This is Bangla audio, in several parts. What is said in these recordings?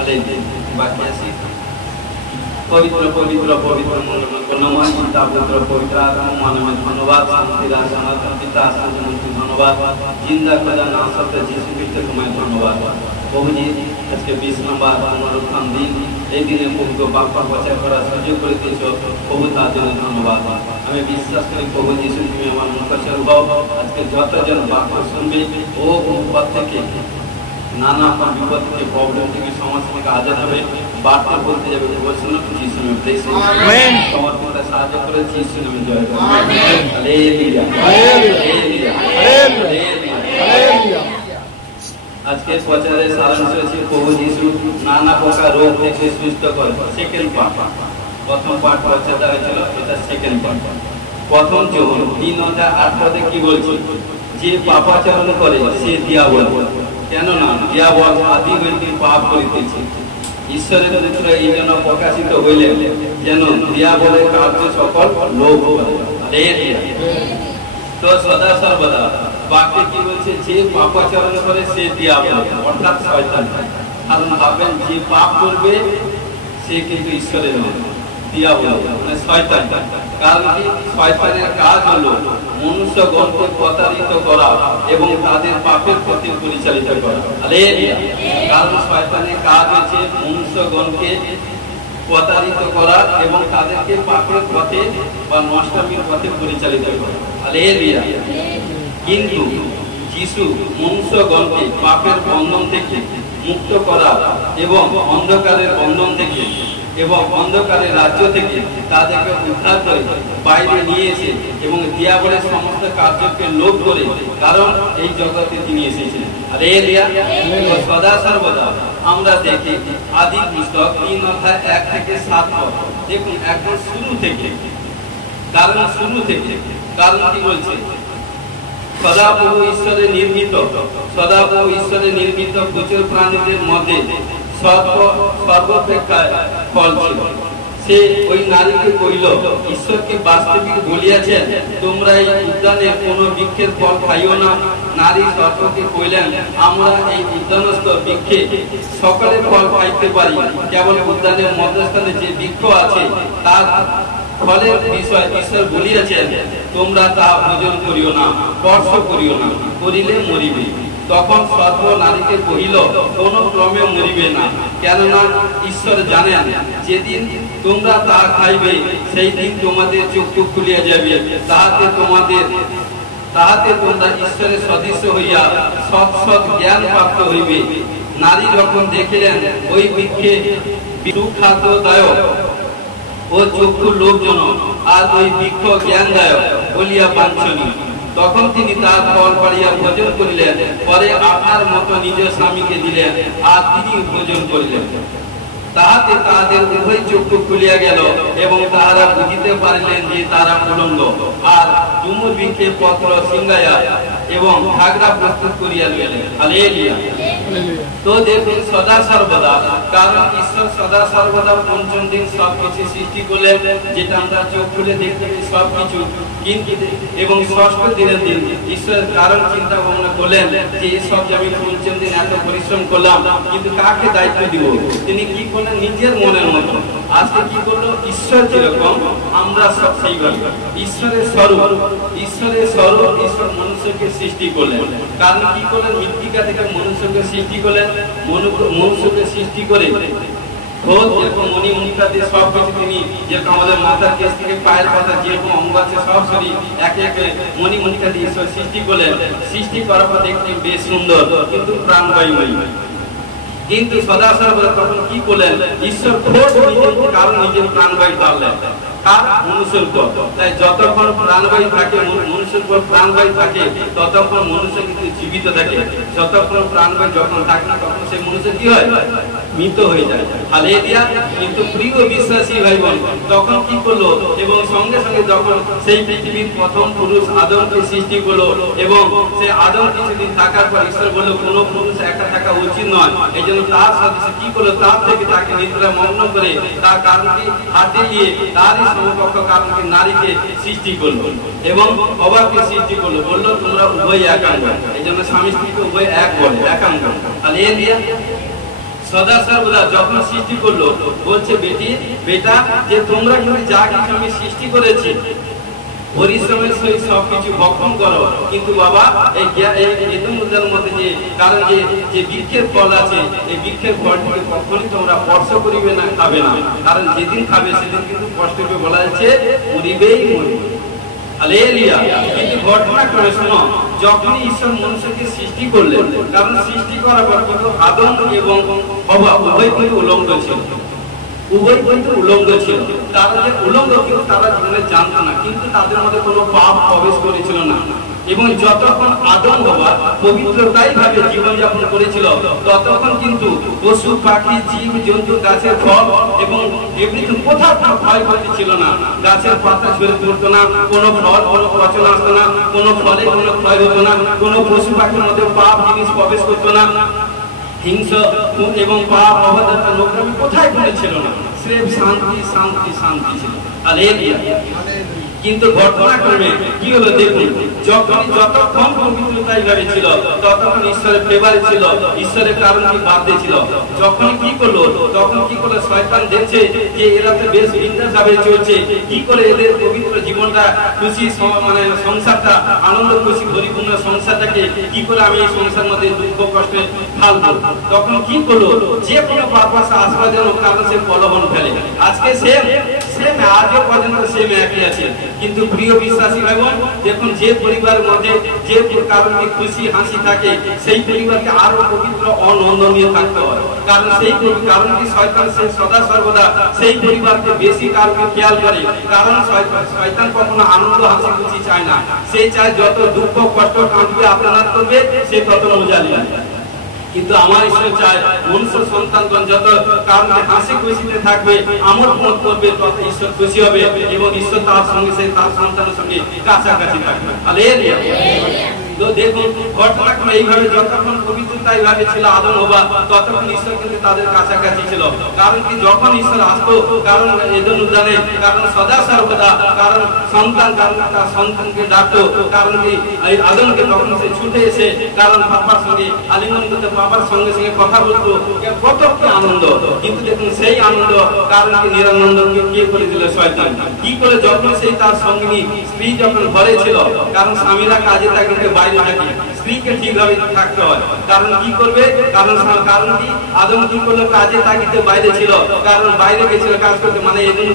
বাকি আছে পবিত্র পবিত্র পবিত্র নমস্কার পুত্র পবিত্র মানবে ধন্যবাদ শান্তি রাজনাথ পিতা শান্তি ধন্যবাদ জিন্দা খোদা নাম সত্য যিশু খ্রিস্ট তোমায় ধন্যবাদ প্রভুজি আজকে 20 নম্বর পুনরুত্থান দিন এই দিনে প্রভুকে বাপ্পা প্রচার করার সুযোগ করে দিয়েছ প্রভু তার জন্য ধন্যবাদ আমি বিশ্বাস করি প্রভু যিশু তুমি আমার মুখোশের হও আজকে যতজন বাক্য শুনবে ও পথ থেকে নানা বিপদ থেকে প্রবলেম থেকে সমস্যা থেকে আজাদ হবে বার্তা বলতে যাবে বলছিল যিশু নামে প্রেস আমেন তোমার কথা সাহায্য করে যিশু নামে জয় করো আমেন হালেলুয়া হালেলুয়া হালেলুয়া আজকে প্রচারের সারাংশ হচ্ছে প্রভু যিশু নানা প্রকার রোগ থেকে সুস্থ করে সেকেন্ড পার্ট প্রথম পার্ট প্রচার দ্বারা ছিল এটা সেকেন্ড পার্ট প্রথম যোহন 3:8 কি বলছে যে পাপাচরণ করে সে দিয়াবল কেন না দিয়াবল আদি হইতে পাপ করিতেছে ঈশ্বরের পুত্র এই জন্য প্রকাশিত হইলেন যেন দিয়াবলের কার্য সকল লোভ করে হালেলুয়া তো সদা সর্বদা বাক্যে কি বলছে যে পাপাচরণ করে সে দিয়াবল অর্থাৎ শয়তান কারণ ভাবেন যে পাপ করবে সে কিন্তু ঈশ্বরের নয় দিয়াবল মানে শয়তান কারণ কি শয়তানের কাজ হলো মনুষ্যগণকে প্রতারিত করা এবং তাদের পাপের পথে পরিচালিত করা হালেলুয়া কারণ শয়তানের কাজ হচ্ছে মনুষ্যগণকে প্রতারিত করা এবং তাদেরকে পাপের পথে বা নষ্টামির পথে পরিচালিত করা হালেলুয়া কিন্তু যিশু মনুষ্যগণকে পাপের বন্ধন থেকে মুক্ত করা এবং অন্ধকারের বন্ধন থেকে এবং অন্ধকারের রাজ্য থেকে তাদেরকে উদ্ধার করে বাইরে নিয়ে এসে এবং দিয়াবলের সমস্ত কার্যকে লোপ করে কারণ এই জগতে তিনি এসেছিলেন হালেলুয়া সদা সর্বদা আমরা দেখি আদি পুস্তক 3:1 থেকে 7 পদ দেখুন একদম শুরু থেকে কারণ কি বলছে সদাপ্রভু ঈশ্বরের নির্মিত প্রচুর প্রাণীদের মধ্যে সর্বাপেক্ষা ফল ছিল সে ওই নারীকে কইল ঈশ্বরকে বাস্তবিক বলিয়াছেন তোমরা এই উদ্যানের কোন বৃক্ষের ফল খাইও না নারী সর্পকে কইলেন আমরা এই উদ্যানস্থ বৃক্ষে সকলের ফল খাইতে পারি কেবল উদ্যানের মধ্যস্থানে যে বৃক্ষ আছে তার ফলের বিষয় ঈশ্বর বলিয়াছেন তোমরা তা ভোজন করিও না স্পর্শ করিও না করিলে মরিবে তখন সর্প নারীকে কহিল কোন ক্রমে মরিবে না কেননা ঈশ্বর জানেন যেদিন তোমরা তা খাইবে সেই দিন তোমাদের চক্ষু খুলিয়া যাবে তাহাতে তোমরা ঈশ্বরের সদৃশ্য হইয়া সৎ সৎ জ্ঞান প্রাপ্ত হইবে নারী যখন দেখিলেন ওই বৃক্ষে সুখাদ্যদায়ক ও চক্ষু লোভজনক আর ওই বৃক্ষ জ্ঞানদায়ক বলিয়া বাঞ্ছনীয় তখন তিনি তার ফল পাড়িয়া ভোজন করিলেন পরে আপনার মতো নিজের স্বামীকে দিলেন আর তিনি ভোজন করিলেন তাহাতে তাহাদের উভয় চক্ষু খুলিয়া গেল এবং তাহারা বুঝিতে পারিলেন যে তারা উলঙ্গ আর ডুমুর বৃক্ষে পত্র সিংহাইয়া এবং ঘাগরা প্রস্তুত করিয়া লইলেন হালেলুয়া তো দেখুন সদা সর্বদা কারণ ঈশ্বর সদা সর্বদা পঞ্চম দিন সবকিছু সৃষ্টি করলেন যেটা আমরা চোখ খুলে দেখতে পাই সবকিছু কিন্তু এবং ষষ্ঠ দিনের দিন ঈশ্বর কারণ চিন্তা ভাবনা করলেন যে এসব যে আমি পঞ্চম দিন এত পরিশ্রম করলাম কিন্তু কাকে দায়িত্ব দিব তিনি কি করলেন নিজের মনের মতো আজকে কি করলো ঈশ্বর যেরকম আমরা সব সেইভাবে ঈশ্বরের স্বরূপ ঈশ্বর মনুষ্যকে সৃষ্টি করলেন কারণ কি করলেন মৃত্তিকা থেকে মনুষ্যকে সৃষ্টি করলেন মনুষ্যকে সৃষ্টি করে মণিমুনিকা দিয়ে সবকিছু তিনি যেরকম আমাদের মাথার কেশ থেকে পায়ের পাতা যেরকম অঙ্গ আছে সব শরীর একে একে মণিমুনিকা দিয়ে ঈশ্বর সৃষ্টি করলেন সৃষ্টি করার পর দেখতে বেশ সুন্দর কিন্তু প্রাণবায়ুময়ী কিন্তু সদা সর্বদা তখন কি করলেন ঈশ্বর কারণ নিজের প্রাণবায়ু টানলেন কার মনুষ্যের পর তাই যতক্ষণ প্রাণবায়ু থাকে মনুষ্যের পর প্রাণবায়ু থাকে ততক্ষণ মনুষ্য কিন্তু জীবিত থাকে যতক্ষণ প্রাণবায়ু যখন থাকে না তখন সেই মনুষ্য কি হয় মৃত হয়ে যায় হালেলুয়া কিন্তু প্রিয় বিশ্বাসী ভাই বোন তখন কি করলো এবং সঙ্গে সঙ্গে যখন সেই পৃথিবীর প্রথম পুরুষ আদমকে সৃষ্টি করলো এবং সেই আদম কিছুদিন থাকার পর ঈশ্বর বললো কোনো পুরুষ একা থাকা উচিত নয় এই জন্য তার সাথে কি করলো তার থেকে তাকে নিদ্রা মগ্ন করে তার কারণকে হাতে নিয়ে তারই সমকক্ষ কারণকে নারীকে সৃষ্টি করলো এবং অবাককে সৃষ্টি করলো বললো তোমরা উভয় একাঙ্গ এই জন্য স্বামী স্ত্রীকে উভয় এক বলে একাঙ্গ হালেলুয়া সদা সর্বদা যখন সৃষ্টি করলো বলছে বেটা যে তোমরা কিন্তু যা কিছু আমি সৃষ্টি করেছি পরিশ্রমের সহিত সবকিছু ভক্ষণ করো, কিন্তু বাবা এই এদের মধ্যে যে কারণ যে বৃক্ষের ফল আছে এই বৃক্ষের ফলটিকে কখনই তোমরা স্পর্শ করিবে না, খাবে না, কারণ যেদিন খাবে সেদিন কিন্তু কষ্ট করে বলা যাচ্ছে মরিবেই মরিবে। হালেলুয়া। কিন্তু ঘটনা করে শোনো, যখন ঈশ্বর মনুষ্যকে সৃষ্টি করলেন, কারণ সৃষ্টি করার পর কিন্তু আদম এবং হওয়া উভয় কিন্তু উলঙ্গ ছিল, উভয় কিন্তু উলঙ্গ ছিল। তারা যে উলঙ্গ কিন্তু তারা জীবনে জানত না, কিন্তু তাদের মধ্যে কোনো পাপ প্রবেশ করেছিল না। এবং যতক্ষণ আদম হওয়া পবিত্রতাই ভাবে জীবনযাপন করেছিল ততক্ষণ কিন্তু পশু পাখি জীব জন্তু গাছের ফল এবং এমনিতে কোথাও ক্ষয় ক্ষতি ছিল না। গাছের পাতা ঝরে পড়তো না, কোনো ফল কোনো পচন আসতো না, কোনো ফলে কোনো ক্ষয় হতো না, কোনো পশু পাখির মধ্যে পাপ জিনিস প্রবেশ করতো না, হিংসা এবং পাপ অবাধ্যতা নোংরামি কোথায় ছিল না, স্রেফ শান্তি শান্তি শান্তি ছিল। হালেলুয়া। কিন্তু ঘটনাক্রমে কি হলো দেখুন, যতক্ষণ পবিত্রতায় ভাবে ছিল ততক্ষণ ঈশ্বরের ফেভারে ছিল, ঈশ্বরের কারণে বাধ্য ছিল। যখন কি করলো শয়তান দেখছে যে এরা তো বেশ বিন্দাস ভাবে চলছে, কি করে এদের পবিত্র জীবনটা খুশি মানে সংসারটা আনন্দ খুশি পরিপূর্ণ সংসারটাকে কি করে আমি এই সংসার মধ্যে দুঃখ কষ্টে ঢালবো। তখন কি করলো, যে কোনো পারপাসে আসবার জন্য কারণ সে প্রলোভন ফেলে। আজকে সেম আজও পর্যন্ত সেম একই আছে। কিন্তু প্রিয় বিশ্বাসী ভাই বোন, দেখুন যে পরিবারের মধ্যে যে কারণে খুশি হাসি থাকে সেই পরিবারকে আরো পবিত্র অনন্দনীয় থাকতে হয়, কারণ সেই কারণ কি শয়তান সে সদা সর্বদা সেই পরিবারকে বেশি কারণকে খেয়াল করে, কারণ শয়তান কখনো আনন্দ হাসি খুশি চায় না, সে চায় যত দুঃখ কষ্ট কাঁদবে আপনার করবে সে তত মজা নেবে। কিন্তু আমার ঈশ্বর চায় মনুষ্য সন্তানগণ যত কারণে হাসি খুশিতে থাকবে, আমোদ প্রমোদ করবে, তত ঈশ্বর খুশি হবে এবং ঈশ্বর তার সঙ্গে সেই তার সন্তানের সঙ্গে কাছাকাছি থাকবে। হালেলুয়া। তো দেখুন ঘটনাক্রমে এইভাবে যতক্ষণ পবিত্রতাই ভাবে ছিল আদম হওয়া ততক্ষণ ঈশ্বর কিন্তু তাদের কাছাকাছি ছিল। কারণ কি যখন ঈশ্বর আসতো, কারণ এদের উদ্যানে কারণ সদা সর্বদা কারণ সন্তান কারণ তার সন্তানকে ডাকতো, কারণ কি আদমকে তখন সে ছুটে এসে কারণ বাবার সঙ্গে আলিঙ্গন করতে বাবার সঙ্গে সঙ্গে কথা বলতো, কত কি আনন্দ। কিন্তু দেখুন সেই আনন্দ কারণ কি নিরানন্দকে কি করে দিল শয়তান। কি করে যখন সেই তার সঙ্গিনী স্ত্রী যখন ঘরে ছিল, কারণ স্বামীরা কাজে থাকে বাইরে থাকে, স্ত্রীকে ঠিকভাবে থাকতে হয়, কারণ কি করবে কারণ কি আদম কি করলো কাজে তাগিতে বাইরে ছিল, কারণ বাইরে গেছিল কাজ করতে, মানে এদের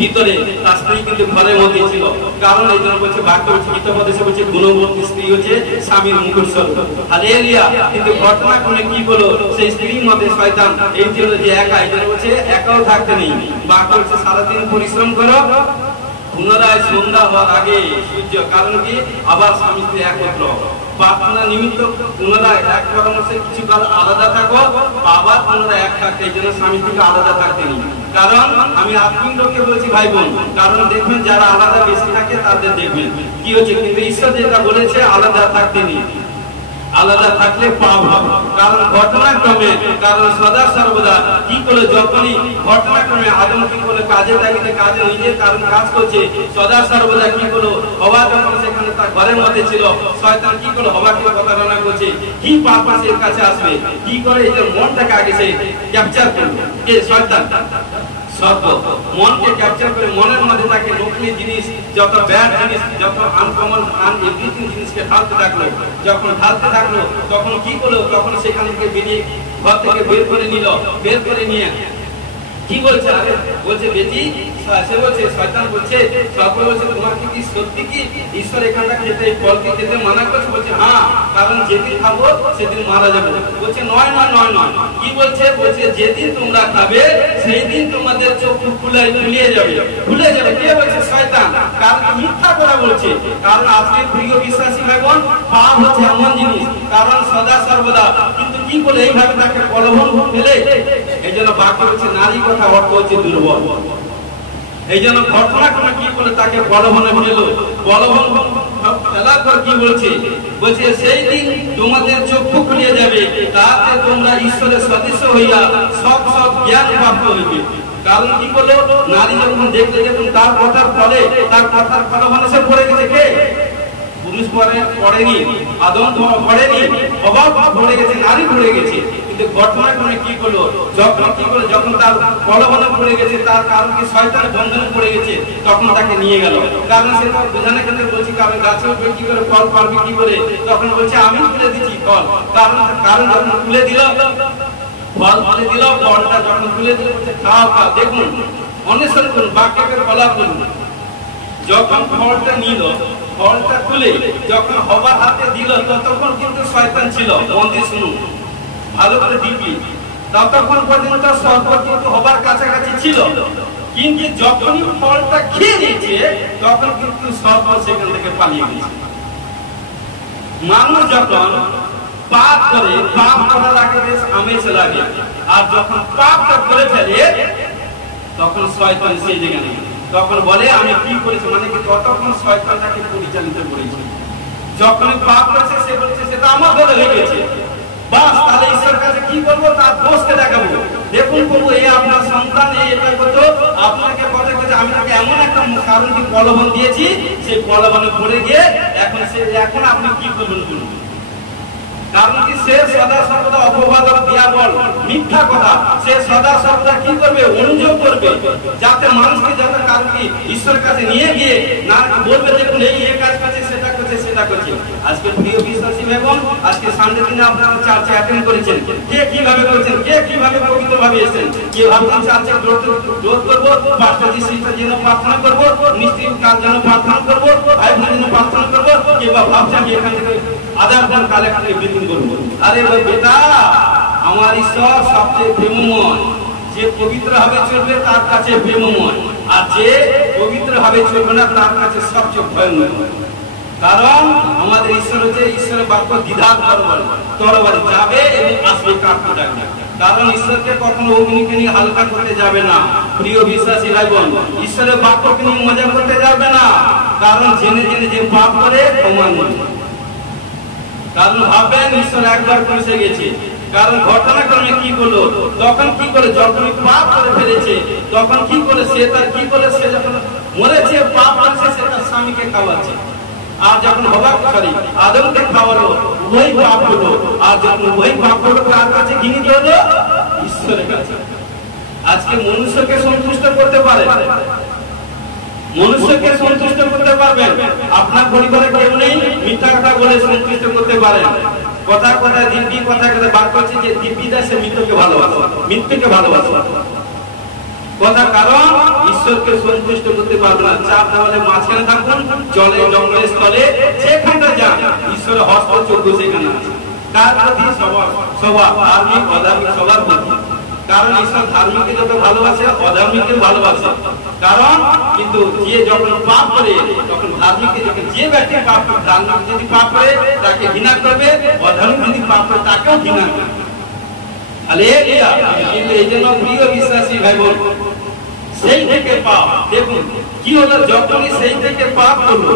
ভিতরে তার স্ত্রী কিন্তু ঘরের মধ্যে ছিল। কারণ এই জন্য বলছে বাক্য হচ্ছে গীতপদেশে বলছে গুণবতী স্ত্রী হচ্ছে স্বামীর মুকুট স্বরূপ। হালেলুয়া। কিন্তু ঘটনাক্রমে কি হলো, সেই স্ত্রীর মধ্যে শয়তান এই ছিল যে একা, এই জন্য বলছে একাও থাকতে নেই। বাক্য হচ্ছে সারাদিন পরিশ্রম করো, পুনরায় সন্ধ্যা হওয়ার আগে সূর্য, কারণ কি আবার স্বামী স্ত্রী একত্র প্রার্থনা নিমিত্ত পুনরায় এক পরামর্শে কিছু কাল আলাদা থাকো, আবার পুনরায় এক থাকতে, এই জন্য স্বামী থেকে আলাদা থাকতে নেই। কারণ আমি আত্মীয় লোককে বলছি ভাই বোন, কারণ দেখবেন যারা আলাদা বেশি থাকে তাদের দেখবেন কি হচ্ছে, কিন্তু ঈশ্বর যেটা বলেছে আলাদা থাকতে নেই, আলাদা থাকলে পাপ হবে। কারণ ঘটনাক্রমে কারণ সদা সর্বদা কি করে যখনই ঘটনাক্রমে আদম কি করে কাজে তাগিতে কাজে নিজের কারণ কাজ করছে, সদা সর্বদা কি করলো হওয়া যখন সেখানে তার ঘরের মধ্যে ছিল, শয়তান কি করে হওয়াকে প্রতারণা করছে, কি পারপাসের কাছে আসবে, কি করে এই যে মনটাকে আগে সে ক্যাপচার করবে, কে শয়তান সর্ব মনকে ক্যাপচার করে মনের মধ্যে তাকে নকলি জিনিস যত ব্যাড জিনিস যত আনকমন এভরিথিং জিনিসকে ঢালতে থাকলো। যখন ঢালতে থাকলো তখন কি করলো, তখন সেখান থেকে বেরিয়ে ঘর থেকে বের করে নিল, বের করে নিয়ে কি বলছে, আরে বলছে বেটি, সে বলছে শয়তান বলছে সর্ব বলছে তোমার কি সত্যি কি ঈশ্বর এখানটা খেতে ফলকে খেতে মানা করছে? বলছে হ্যাঁ, কারণ যেদিন খাবো সেদিন মারা যাবে। বলছে নয় নয় নয় নয়, কি বলছে, বলছে যেদিন তোমরা খাবে সেই দিন তোমাদের চোখ ফুলিয়ে যাবে, ভুলে যাবে। কে বলছে? শয়তান। কারণ মিথ্যা কথা বলছে। কারণ আজকে প্রিয় বিশ্বাসী ভাই বোন, পাপ হচ্ছে এমন জিনিস কারণ সদা সর্বদা কিন্তু কি বলে এইভাবে তাকে প্রলোভন ফেলে। এই জন্য বাক্য হচ্ছে নারী কথা অর্থ হচ্ছে দুর্বল। এই জন্য ঘটনাক্রমে কি বলে তাকে প্রলোভনে ফেলো, প্রলোভন ফেলার পর কি বলছে, বলছে সেই দিন তোমাদের চক্ষু খুলিয়ে যাবে, তাতে তোমরা ঈশ্বরের সদৃশ্য হইয়া সব সব জ্ঞান প্রাপ্ত হইবে। কারণ কি বলো, নারী যখন দেখতে যখন তার কথার ফলে তার কথার প্রলোভনে সে পড়ে গেছে, কে পুরুষ পড়েনি, আদম পড়েনি, অভাব পড়ে গেছে, নারী পড়ে গেছে। কিন্তু ঘটনাক্রমে কি করলো, যখন তার প্রলোভনে পড়ে গেছে, তার কারণ কি শয়তানের বন্ধনে পড়ে গেছে, তখন তাকে নিয়ে গেল। কারণ সে তো বোঝানোর ক্ষেত্রে বলছি, কারণ গাছে উঠবে কি করে, ফল পারবে কি করে, তখন বলছে আমি তুলে দিচ্ছি ফল। কারণ যখন তুলে দিল, ফল তুলে দিল, ফলটা যখন তুলে দিল বলছে খাও খাও। দেখুন অনুসরণ করুন, বাক্যের ফলাফল। যখন ফলটা নিল, ফলটা তুলে যখন হবার হাতে দিল, ততক্ষণ কিন্তু শয়তান ছিল। মন্দির শুনুন ভালো করে দিবি, ততক্ষণ পর্যন্ত সর্প কিন্তু হবার কাছাকাছি ছিল। কিন্তু যখনই ফলটা খেয়ে নিয়েছে, তখন কিন্তু সর্প সেখান থেকে পালিয়ে গেছে। মানুষ যখন পাপ করে, পাপ করার আগে বেশ আমেজ লাগে, আর যখন পাপটা করে ফেলে, তখন শয়তান সেই জায়গা নেই। তখন বলে আমি কি করেছি, মানে কি ততক্ষণ শয়তান তাকে পরিচালিত করেছে। যখন পাপ করেছে, সে বলছে সেটা আমার দ্বারা হয়ে গেছে, বাস তাহলে ঈশ্বরের কাছে কি করবো, তার দোষকে দেখাবো। দেখুন প্রভু, এই আপনার সন্তান এটা করতো, আপনাকে কথা বলছে, আমি তাকে এমন একটা কারণ কি প্রলোভন দিয়েছি, সেই প্রলোভনে পড়ে গিয়ে এখন আপনি কি করবেন বলুন। কারণ কি সে সদা সর্বদা অপবাদ দিয়া বল, মিথ্যা কথা সে সদা সর্বদা কি করবে, অনুযোগ করবে, যাতে মানুষকে যাতে কারণ কি ঈশ্বরের কাছে নিয়ে গিয়ে না বলবে দেখুন এই কাজ করছে, সেটা করছে, সেটা করছে। আজকে প্রিয় বিশ্বাসী ভাই বোন, আজকে সানডে দিনে আপনারা চার্চে অ্যাটেন্ড করেছেন, কে কিভাবে করেছেন, কে কিভাবে পবিত্র ভাবে এসেছেন, কে ভাবছেন চার্চে রোধ করবো, পাস্টারজি সিস্টার জন্য প্রার্থনা করবো, মিস্ত্রির কাজ জন্য প্রার্থনা করবো, ভাই বোনের জন্য প্রার্থনা করবো, কে বা ভাবছেন যে এখান থেকে আধার কার্ড কালেক্ট বিলিং করবো। আরে ভাই বেটা, আমার ঈশ্বর সবচেয়ে প্রেমময়, যে পবিত্র ভাবে চলবে তার কাছে প্রেমময়, আর যে পবিত্র ভাবে চলবে না তার কাছে সবচেয়ে ভয়ঙ্কর। কারণ আমাদের ঈশ্বর হচ্ছে ঈশ্বরের বাক্য দ্বিধার তরবারি, যাবে এবং আসবে, কাটতে থাকবে। কারণ ঈশ্বরকে কখনো অগ্নিকে নিয়ে হালকা করতে যাবে না। প্রিয় বিশ্বাসী ভাই বোন, ঈশ্বরের বাক্যকে নিয়ে মজা করতে যাবে না। কারণ জেনে জেনে যে পাপ করে ক্ষমা নেই। কারণ ভাববেন ঈশ্বর একবার পৌঁছে গেছে, কারণ ঘটনাক্রমে কি করলো, তখন কি করে, যখন পাপ করে ফেলেছে, তখন কি করে সে তার কি করে, সে যখন মরেছে, পাপ করেছে, সে তার স্বামীকে খাওয়াচ্ছে। আর যখন হবার সরি আদমকে খাওয়ালো, উভয় পাপ হলো। আর যখন উভয় পাপ হলো, কার কাছে ঘৃণিত হলো, ঈশ্বরের কাছে। আজকে মনুষ্যকে সন্তুষ্ট করতে পারে, মনুষ্যকে সন্তুষ্ট করতে পারবেন, আপনার পরিবারে কেউ নেই, মিথ্যা কথা বলে সন্তুষ্ট করতে পারেন। কথা কথা দিব্যি কথা কথা বার করছে যে দিব্যিদা সে মৃত্যুকে ভালোবাসে, মৃত্যুকে ভালোবাসে কথা। কারণ ঈশ্বরকে সন্তুষ্ট করতে পারবে না। চাপ দেওয়ালে মাঝখানে থাকুন, জলে জঙ্গলে স্থলে যেখানটা যান, ঈশ্বরের হস্তচক্র সেখানে আছে। তার প্রতি সবার ধার্মিক অধার্মিক সবার প্রতি। কারণ ঈশ্বর ধার্মিককে যত ভালোবাসে, অধার্মিককে ভালোবাসে। কারণ কিন্তু যে যখন পাপ করে, তখন ধার্মিককে যখন যে ব্যক্তি পাপ করে, ধার্মিক যদি পাপ করে তাকে ঘৃণা করবে, অধার্মিক যদি পাপ করে তাকেও ঘৃণা করবে। কিন্তু এই জন্য প্রিয় বিশ্বাসী ভাই বোন, সেই থেকে পাপ, দেখুন কি হলো, যখনই সেই থেকে পাপ হলো,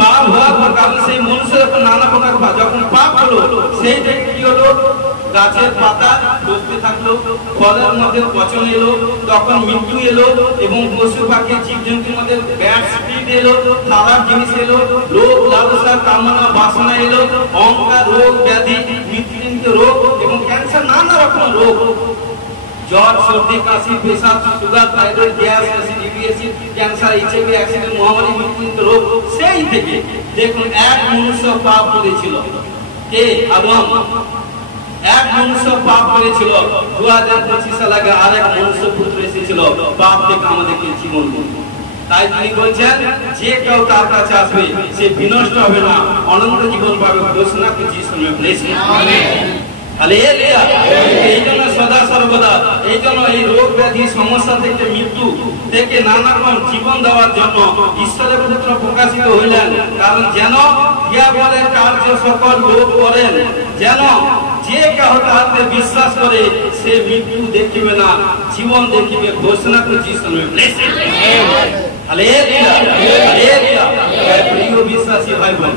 পাপ হওয়ার পর কারণ সেই মনুষ্য যখন নানা প্রকার যখন পাপ হলো, সেই থেকে কি হলো, গাছের পাতা বসতে থাকলো, ফলের মধ্যে পচন এলো, তখন মৃত্যু এলো, এবং পশু পাখি জীবজন্তুর মধ্যে ব্যাড স্পিড এলো, খারাপ জিনিস এলো, লোভ লালসা কামনা বাসনা এলো, অহংকার, রোগ ব্যাধি, মৃত্যুজনিত রোগ এবং ক্যান্সার, নানা রকম রোগ, জ্বর, সর্দি, কাশি, পেশাব, sugar, thyroid, gas, acid, cancer, HIV, accident, মহামারী, মৃত্যুজনিত রোগ। সেই থেকে দেখুন এক মনুষ্য পাপ করেছিল, কে? আদম। এক মনুষ্য পাপ করেছিল, 2025 সাল আগে আর এক মনুষ্য পুত্র এসেছিল, পাপ থেকে আমাদেরকে জীবন দিল। তাই তিনি বলছেন যে কেউ তার কাছে আসবে সে বিনষ্ট হবে না, অনন্ত জীবন পাবে। ঘোষণা করছি এই জন্য সদা সর্বদা, এই জন্য এই রোগ ব্যাধি সমস্যা থেকে, মৃত্যু থেকে, নানা রকম জীবন দেওয়ার জন্য ঈশ্বরের পুত্র প্রকাশিত হইলেন। কারণ যেন দিয়াবলের কার্য সকল লোক করেন, যেন যে কেউ তাহাতে বিশ্বাস করে সে মৃত্যু দেখিবে না, জীবন দেখিবে। ঘোষণা করছি প্রিয় বিশ্বাসী ভাই বোন,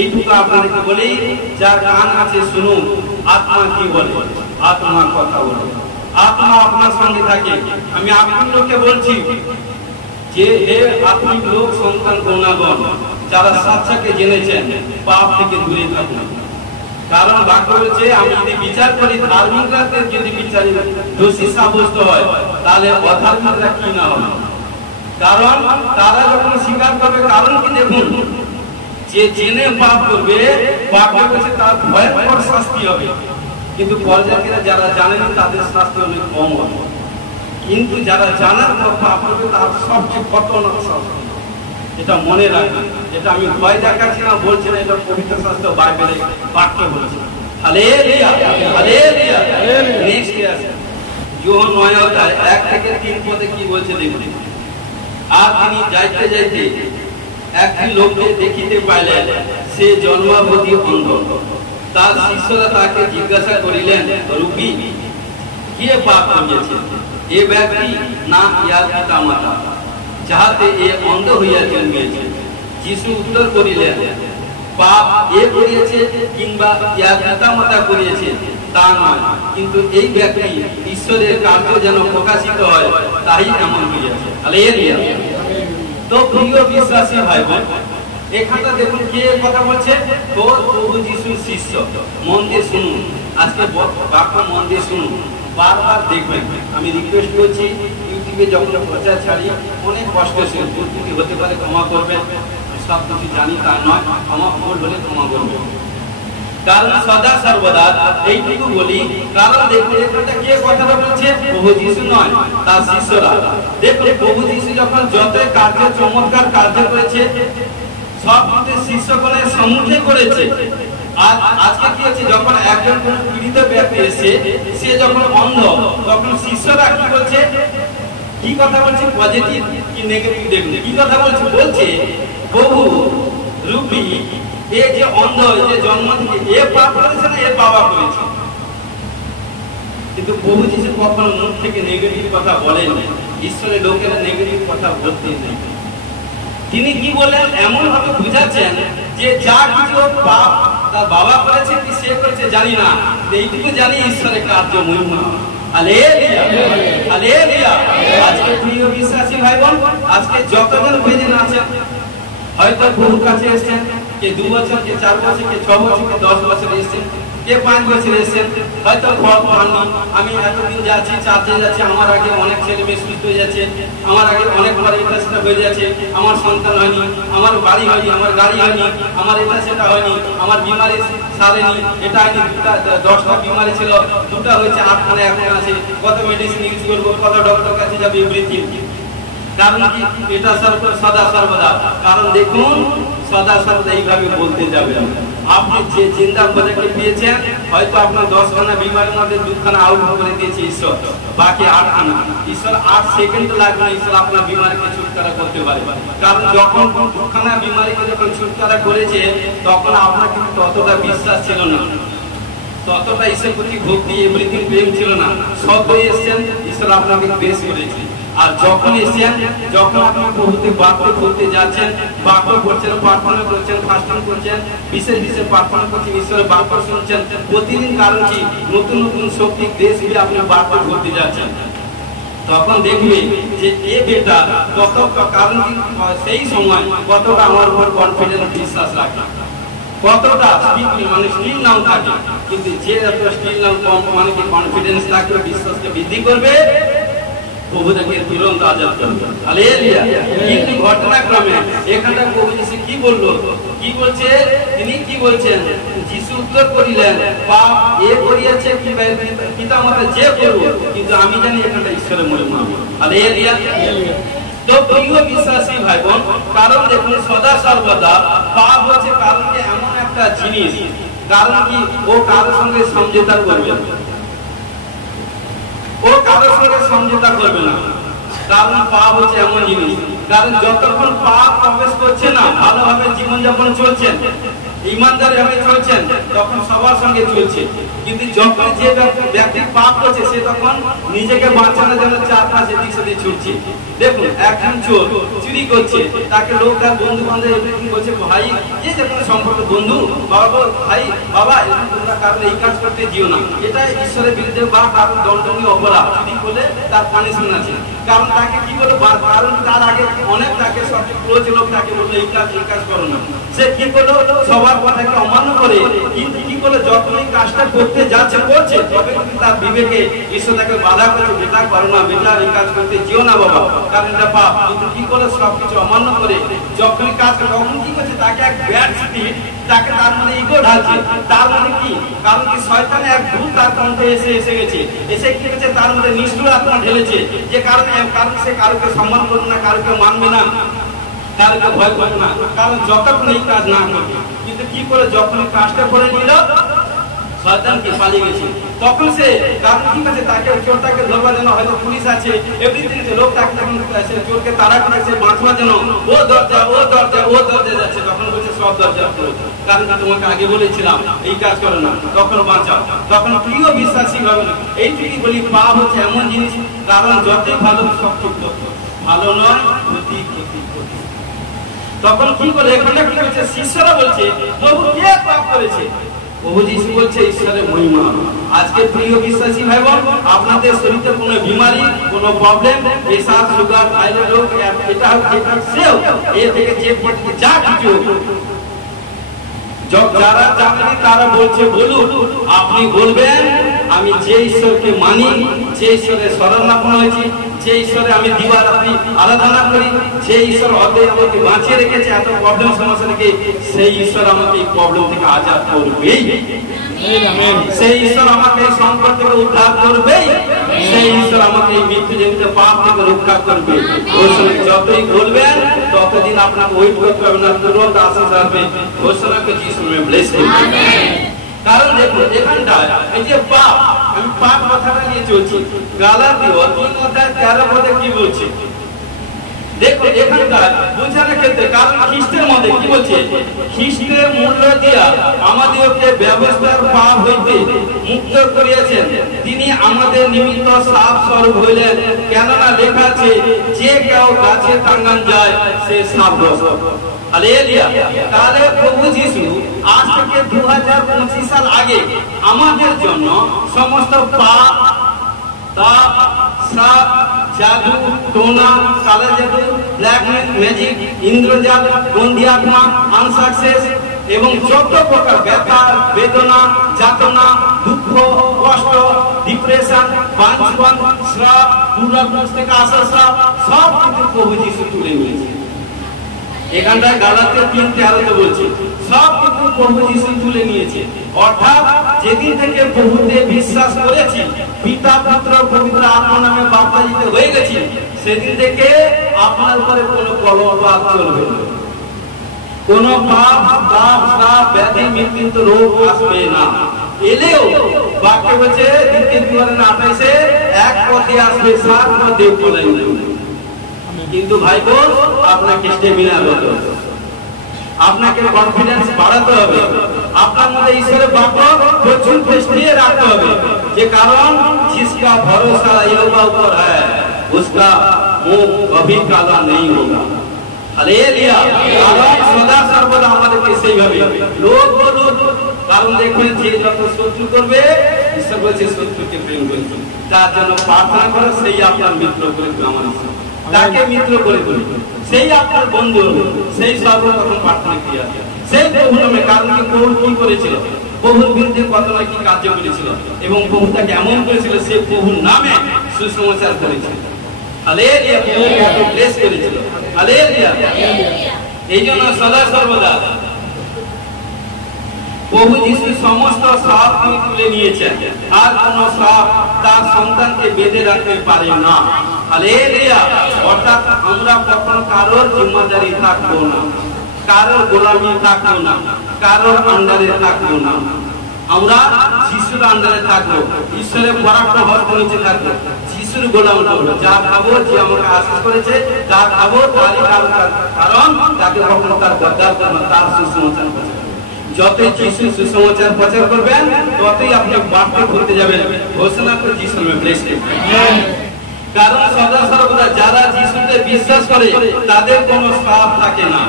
এইটুকু আপনাদেরকে বলি, যার কান আছে শুনুন, আত্মা কি বলে, আত্মা কথা বলে, আত্মা আপনার সঙ্গে থাকে। আমি আত্মিক লোককে বলছি যে হে আত্মিক লোক, সন্তান গণাগণ, যারা সত্যকে জেনেছেন পাপ থেকে দূরে থাকুন। কারণ বাক্য বলছে আমি যদি বিচার করি ধার্মিকরা যদি বিচারে দোষী সাব্যস্ত হয় তাহলে অধার্মিকরা কি না হবে। কারণ তারা যখন স্বীকার করবে, কারণ কি দেখুন, যে জেনে পাপ করবে বাক্য বলছে তার ভয়ঙ্কর শাস্তি হবে, কিন্তু পর্যায়ীরা যারা জানে না তাদের শাস্তি অনেক কম হবে। কিন্তু যারা জানার পর পাপ করবে তার সবচেয়ে খতরনাক শাস্তি। এটা মনে রাখবেন, এটা আমি ভয় দেখাচ্ছি না, বলছি না, এটা পবিত্র শাস্ত্র বাইবেলে বাক্য বলছে। Hallelujah hallelujah. নেক্সট আছে যোহন 9 অধ্যায় 1 থেকে 3 পদে কি বলছে দেখুন। আর তিনি যাইতে যাইতে একটি লোককে দেখিতে পাইলেন, সে জন্মাবধি অন্ধ। তার শিষ্যরা তাকে জিজ্ঞাসা করিলেন, রূপী, কে পাপ করিয়াছে, এ ব্যক্তি না ইহার পিতা মাতা, যাহাতে এ অন্ধ হইয়া জন্মিয়েছে? যিশু উত্তর করিলেন, পাপ এ করিয়াছে কিংবা ইহার পিতা মাতা করিয়াছে তা নয়, কিন্তু এই ব্যক্তি ঈশ্বরের কার্য যেন প্রকাশিত হয় তাই এমন হইয়াছে। হালেলুয়া। তো প্রিয় বিশ্বাসী ভাই বোন, এখানটা দেখুন কে কথা বলছে, তো প্রভু যিশুর শিষ্য। মন দিয়ে শুনুন, আজকে বাক্য মন দিয়ে শুনুন, বারবার দেখবেন। আমি রিকোয়েস্ট করছি, ইউটিউবে যখন প্রচার ছাড়ি অনেক কষ্ট হতে পারে, ক্ষমা করবেন। সব কিছু জানি তা নয়, ক্ষমা ভুল হলে ক্ষমা করবেন। কারণ সদা সর্বদা এইটুকু বলি, কারণ দেখুন এখানটা কে কথাটা বলছে, প্রভু যিশু নয়, তার শিষ্যরা। দেখুন প্রভু যিশু যখন যত কার্য, চমৎকার কার্য করেছে সব শিষ্যগণের সম্মুখে করেছে। আর আজকে কি হচ্ছে, যখন একজন কোন পীড়িত ব্যক্তি এসে সে যখন অন্ধ, তখন শিষ্যরা কি বলছে, কি কথা বলছে, পজিটিভ কি নেগেটিভ দেখুন কি কথা বলছে। বলছে, প্রভু রূপী, এ যে অন্ধ, যে জন্ম থেকে এ পাপ করেছে না এর বাবা করেছে? কিন্তু প্রভু যিশু কখনো মুখ থেকে নেগেটিভ কথা বলেন। ঈশ্বরের লোকেরা নেগেটিভ কথা বলতে নেই। তিনি কি বলেন, এমন ভাবে বুঝাচ্ছেন যে যা কিছু পাপ তার বাবা করেছে কি সে করেছে জানি না, এইটুকু জানি ঈশ্বরের কার্য মহিমা। Hallelujah hallelujah. আজকে প্রিয় বিশ্বাসী ভাই বোন, আজকে যতজন বেদিন আছেন, হয়তো প্রভুর কাছে এসেছেন, কে 2 বছর, কে 4 বছর, কে 6 বছর, কে 10 বছর এসেছেন, কে 5 বছর এসেছেন, হয়তো ফল পাননি। আমি এতদিন যাচ্ছি, চার্চে যাচ্ছি, আমার আগে অনেক ছেলে মেয়ে সুস্থ হয়ে যাচ্ছে, আমার আগে অনেক বার এটা সেটা হয়ে যাচ্ছে, আমার সন্তান হয়নি, আমার বাড়ি হয়নি, আমার গাড়ি হয়নি, আমার এটা সেটা হয়নি, আমার বিমারি সারেনি, এটা হয়নি, 10টা বিমারি ছিল, 2টা হয়েছে, 8খানা এখন আছে, কত মেডিসিন ইউজ করবো, কত ডক্টর কাছে যাবে, এভরিথিং। কারণ কি, এটা সদা সর্বদা। কারণ দেখুন সদা সর্বদা এইভাবে বলতে যাবেন। আপনি যে চিন্তা বাজারকে পেয়েছেন, হয়তো আপনার 10খানা বিমারের মধ্যে 2খানা আউট করে দিয়েছে ঈশ্বর, বাকি 8খানা। ঈশ্বর 8 সেকেন্ড লাগবে, ঈশ্বর আপনার বিমারকে ছুটকারা করতে পারে। কারণ যখন 2খানা বিমারিকে যখন ছুটকারা করেছে, তখন আপনার কিন্তু ততটা বিশ্বাস ছিল না, ততটা ঈশ্বর প্রতি ভক্তি, এভরিথিং প্রেম ছিল না। সব হয়ে এসছেন, ঈশ্বর আপনাকে বেশ করেছে। আর যখন এসেছেন, যখন আপনি প্রভুতে বাক্য করতে যাচ্ছেন, বাক্য করছেন, প্রার্থনা করছেন, ফাস্টিং করছেন, বিশেষ বিশেষ প্রার্থনা করছেন, ঈশ্বরের বাক্য শুনছেন প্রতিদিন, কারণ কি নতুন নতুন শক্তি দেশ দিয়ে আপনি বাক্য করতে যাচ্ছেন, তখন দেখবে যে এ বেটা কত, কারণ কি সেই সময় কতটা আমার উপর কনফিডেন্স, বিশ্বাস রাখে, কতটা মানে স্টিল নাও থাকে। কিন্তু যে এত স্টিল নাও কম, মানে কি কনফিডেন্স রাখবে, বিশ্বাসকে বৃদ্ধি করবে, প্রভু তাকে তুরন্ত আজাদ করবে। হালেলুয়া। কিন্তু ঘটনাক্রমে এখানটা প্রভু যিশু কি বললো, কি বলছে, তিনি কি বলছেন, যিশু উত্তর করিলেন, পাপ এ করিয়াছে কি পিতা মাতা যে করব, কিন্তু আমি জানি এখানটা ঈশ্বরের মহিমা। হালেলুয়া। তো প্রিয় বিশ্বাসী ভাই বোন, কারণ দেখুন সদা সর্বদা পাপ হচ্ছে কারণ কি এমন একটা জিনিস, কারণ কি ও কারোর সঙ্গে সমঝোতা করবে, ও কারোর সঙ্গে সমঝোতা করবে না। কারণ পাপ হচ্ছে এমন জিনিস, কারণ যতক্ষণ পাপ প্রবেশ করছে না, ভালোভাবে জীবনযাপন চলছেন, ইমানদার ভাবে চলছেন, তখন সবার সঙ্গে চলছে। কিন্তু যখন যে ব্যক্তি পাপ করছে, সে তখন নিজেকে বাঁচানোর জন্য চারপাশে দিক সেদিক ছুটছে। দেখুন একজন চোর চুরি করছে, তাকে লোক তার বন্ধু বান্ধব বলছে, ভাই যে কোনো সম্পর্ক বন্ধু, বাবা ভাই বাবা তোমরা কারণে এই কাজ করতে যেও না, এটা ঈশ্বরের বিরুদ্ধে বা কারণ দণ্ডনীয় অপরাধ, চুরি করলে তার পানিশমেন্ট আছে। কারণ তাকে কি বলে, কারণ তার আগে অনেক তাকে সব ক্লোজ লোক তাকে বললো এই কাজ করো না, সে কি করলো সবার কথাকে অমান্য করে, কিন্তু কি করলো যখন এই কাজটা করতে যাচ্ছে করছে, তবে কিন্তু তার বিবেকে ঈশ্বর তাকে বাধা করছে, বেটা করো না, বেটা এই কাজ করতে যেও না বাবা, কারণ এটা পাপ। কিন্তু কি করে সবকিছু অমান্য করে যখনই কাজ করে, তখন কি করছে তাকে এক ব্যাড স্পিরিট, তাকে তার মধ্যে ইগো ঢালছে। তার মানে কি, কারণ কি শয়তানের এক ভূত তার কণ্ঠে এসে গেছে, এসে কি হয়েছে তার মধ্যে নিষ্ঠুর আত্মা ঢেলেছে, যে কারণ সে কারোকে সম্মান করবে না, কারোকে মানবে না, কারোকে ভয় করবে না, কারণ যতক্ষণ এই কাজ না করবে। কিন্তু কি করে যখন কাজটা করে নিল, শয়তান কি পালিয়ে গেছে, তখন সে কারণ কি আছে তাকে চোরটাকে ধরবার জন্য হয়তো পুলিশ আছে, এভরিথিং আছে, লোক তাকে তখন চোরকে তাড়া করেছে বাঁচবার জন্য, ও দরজা যাচ্ছে, তখন বলছে সব দরজা খোলো, কারণ তোমাকে আগে বলেছিলাম এই কাজ করো না, তখন বাঁচাও। তখন প্রিয় বিশ্বাসী হবে না, এইটুকুই বলি পাপ হচ্ছে এমন জিনিস, কারণ যতই ভালো সব ঠিক ভালো নয়, ক্ষতি। তখন কি করে এখানে কি হচ্ছে, শিষ্যরা বলছে প্রভু কে পাপ করেছে, প্রভু যিশু বলছে ঈশ্বরের মহিমা। আজকে প্রিয় বিশ্বাসী ভাই বোন, আপনাদের শরীরে কোনো বিমারি, কোনো প্রবলেম, প্রেসার, সুগার, থাইরয়েড রোগ, এটা সেও এ থেকে যে যা কিছু যারা জানেন তারা বলছে বলুন, আপনি বলবেন আমি যে ঈশ্বরকে মানি, যে ঈশ্বরের শরণাপন্ন হয়েছি, যে ঈশ্বরে আমি দিবারাত্রি আরাধনা করি, যে ঈশ্বর অতএব আমাকে বাঁচিয়ে রেখেছে এত প্রবলেম সমস্যা থেকে, সেই ঈশ্বর আমাকে এই প্রবলেম থেকে আজাদ করবেই, সেই ঈশ্বর আমাকে এই সংকট থেকে উদ্ধার করবেই, সেই ঈশ্বর আমাকে এই মৃত্যু জনিত পাপ থেকে রক্ষা করবে। যতই বলবেন ততদিন আপনাকে ওয়েট করতে হবে না, তুরন্ত আশীষ আসবে। ঘোষণাকে যিশু নামে ব্লেস করবেন। কারণ দেখুন এখানটায় এই যে পাপ, আমি পাপ কথাটা নিয়ে চলছি, গালাতীয় 3:13 পদে কি বলছে দেখো, এখানকার বোঝানোর ক্ষেত্রে, কারণ খ্রিস্টের মধ্যে কি বলছে, খ্রিস্টের মূল্য দিয়া আমাদেরকে ব্যবস্থার পাপ হইতে মুক্ত করিয়াছেন, তিনি আমাদের নিমিত্ত সাপ স্বরূপ হইলেন, কেননা লেখা আছে যে কেউ গাছে টাঙ্গান যায় সে সাপগ্রস্ত। হালেলুয়া। তাহলে প্রভু যিশু আজ থেকে 2025 সাল আগে আমাদের জন্য সমস্ত পাপ, তাপ, শ্রাপ, জাদু, টোনা, কালা জাদু, ব্ল্যাক ম্যাজিক, ইন্দ্রজাল, বন্দী আত্মা, আনসাকসেস এবং যত প্রকার ব্যথা, বেদনা, যাতনা, দুঃখ, কষ্ট, ডিপ্রেশন, বাঞ্ছন, শ্রাপ, পূর্বপুরুষ থেকে আসা শ্রাপ, সব কিছু প্রভু যিশু তুলে নিয়েছে। এখানটায় গালাতীয় 3:13 বলছে সব কিছু প্রভু যিশু তুলে নিয়েছে। অর্থাৎ যেদিন থেকে প্রভুতে বিশ্বাস করেছি, পিতা পুত্র পবিত্র আত্মা নামে বাপ্তাজিত হয়ে গেছি, সেদিন থেকে আপনার উপরে কোনো কলঙ্ক চলবে না, কোন পাপ, দাব, শ্রাপ, ব্যাধি, মৃত্যু, রোগ আসবে না। এলেও বাক্য বলছে 2:28 এক পথে আসবে, 7 পথে পলাইবে। কিন্তু ভাই বোন, আপনাকে স্টেমিনার হতে হবে, আপনাকে কনফিডেন্স বাড়াতে হবে, আপনার মধ্যে ঈশ্বরের বাক্য প্রচুর ফেস্টিয়ে রাখতে হবে, যে কারণ जिसका भरोसा यहोवा ऊपर है उसका मुंह कभी काला नहीं होगा। हालेलुया। কারণ সদা সর্বদা আমাদেরকে সেইভাবে লোক বলুন, কারণ দেখবেন যে যত শত্রু করবে ঈশ্বর বলছে শত্রুকে প্রেম করবে, তার জন্য প্রার্থনা করে সেই আপনার মিত্র করে আমার তাকে মিত্র করে তুলি, সেই আপনার বন্ধু হবে, সেই সর্বপ্রথম প্রার্থনা ক্রিয়া, সেই প্রভু নামে। কারণ কি প্রভু কি করেছিল, প্রভুর বিরুদ্ধে কত না কি কার্য করেছিল, এবং প্রভু তাকে এমন করেছিল সে প্রভুর নামে সুসমাচার করেছিল। হালেলুয়া। প্রভুকে ব্লেস করেছিল। হালেলুয়া। এই জন্য সদা সর্বদা প্রভু যিশু সমস্ত সাপ তুলে নিয়েছেন, আর কোন সাপ তার সন্তানকে বেঁধে রাখতে পারে না। হালেলুয়া। অর্থাৎ আমরা কখনো কারোর জিম্মাদারি থাকবো না, কারোর গোলামি থাকবো না, কারোর আন্ডারে থাকবো না, আমরা যিশুর আন্ডারে থাকবো, ঈশ্বরের পরাক্ত হস্ত নিচে থাকবো, যিশুর গোলাম করবো। যা খাবো, যে আমাকে আশীষ করেছে, যা খাবো তারই কারণ তাকে কখনো তার গদ্দার করবো, তার সুসমাচার প্রচার। যতই যিশু সুসমাচার প্রচার করবেন ততই আপনি বার্তা করতে যাবেন। ঘোষণা করে যিশু নামে ব্লেস করবেন। কারণ সদা সর্বদা যারা যিশুতে বিশ্বাস করে তাদের কোনো সাপ থাকে না,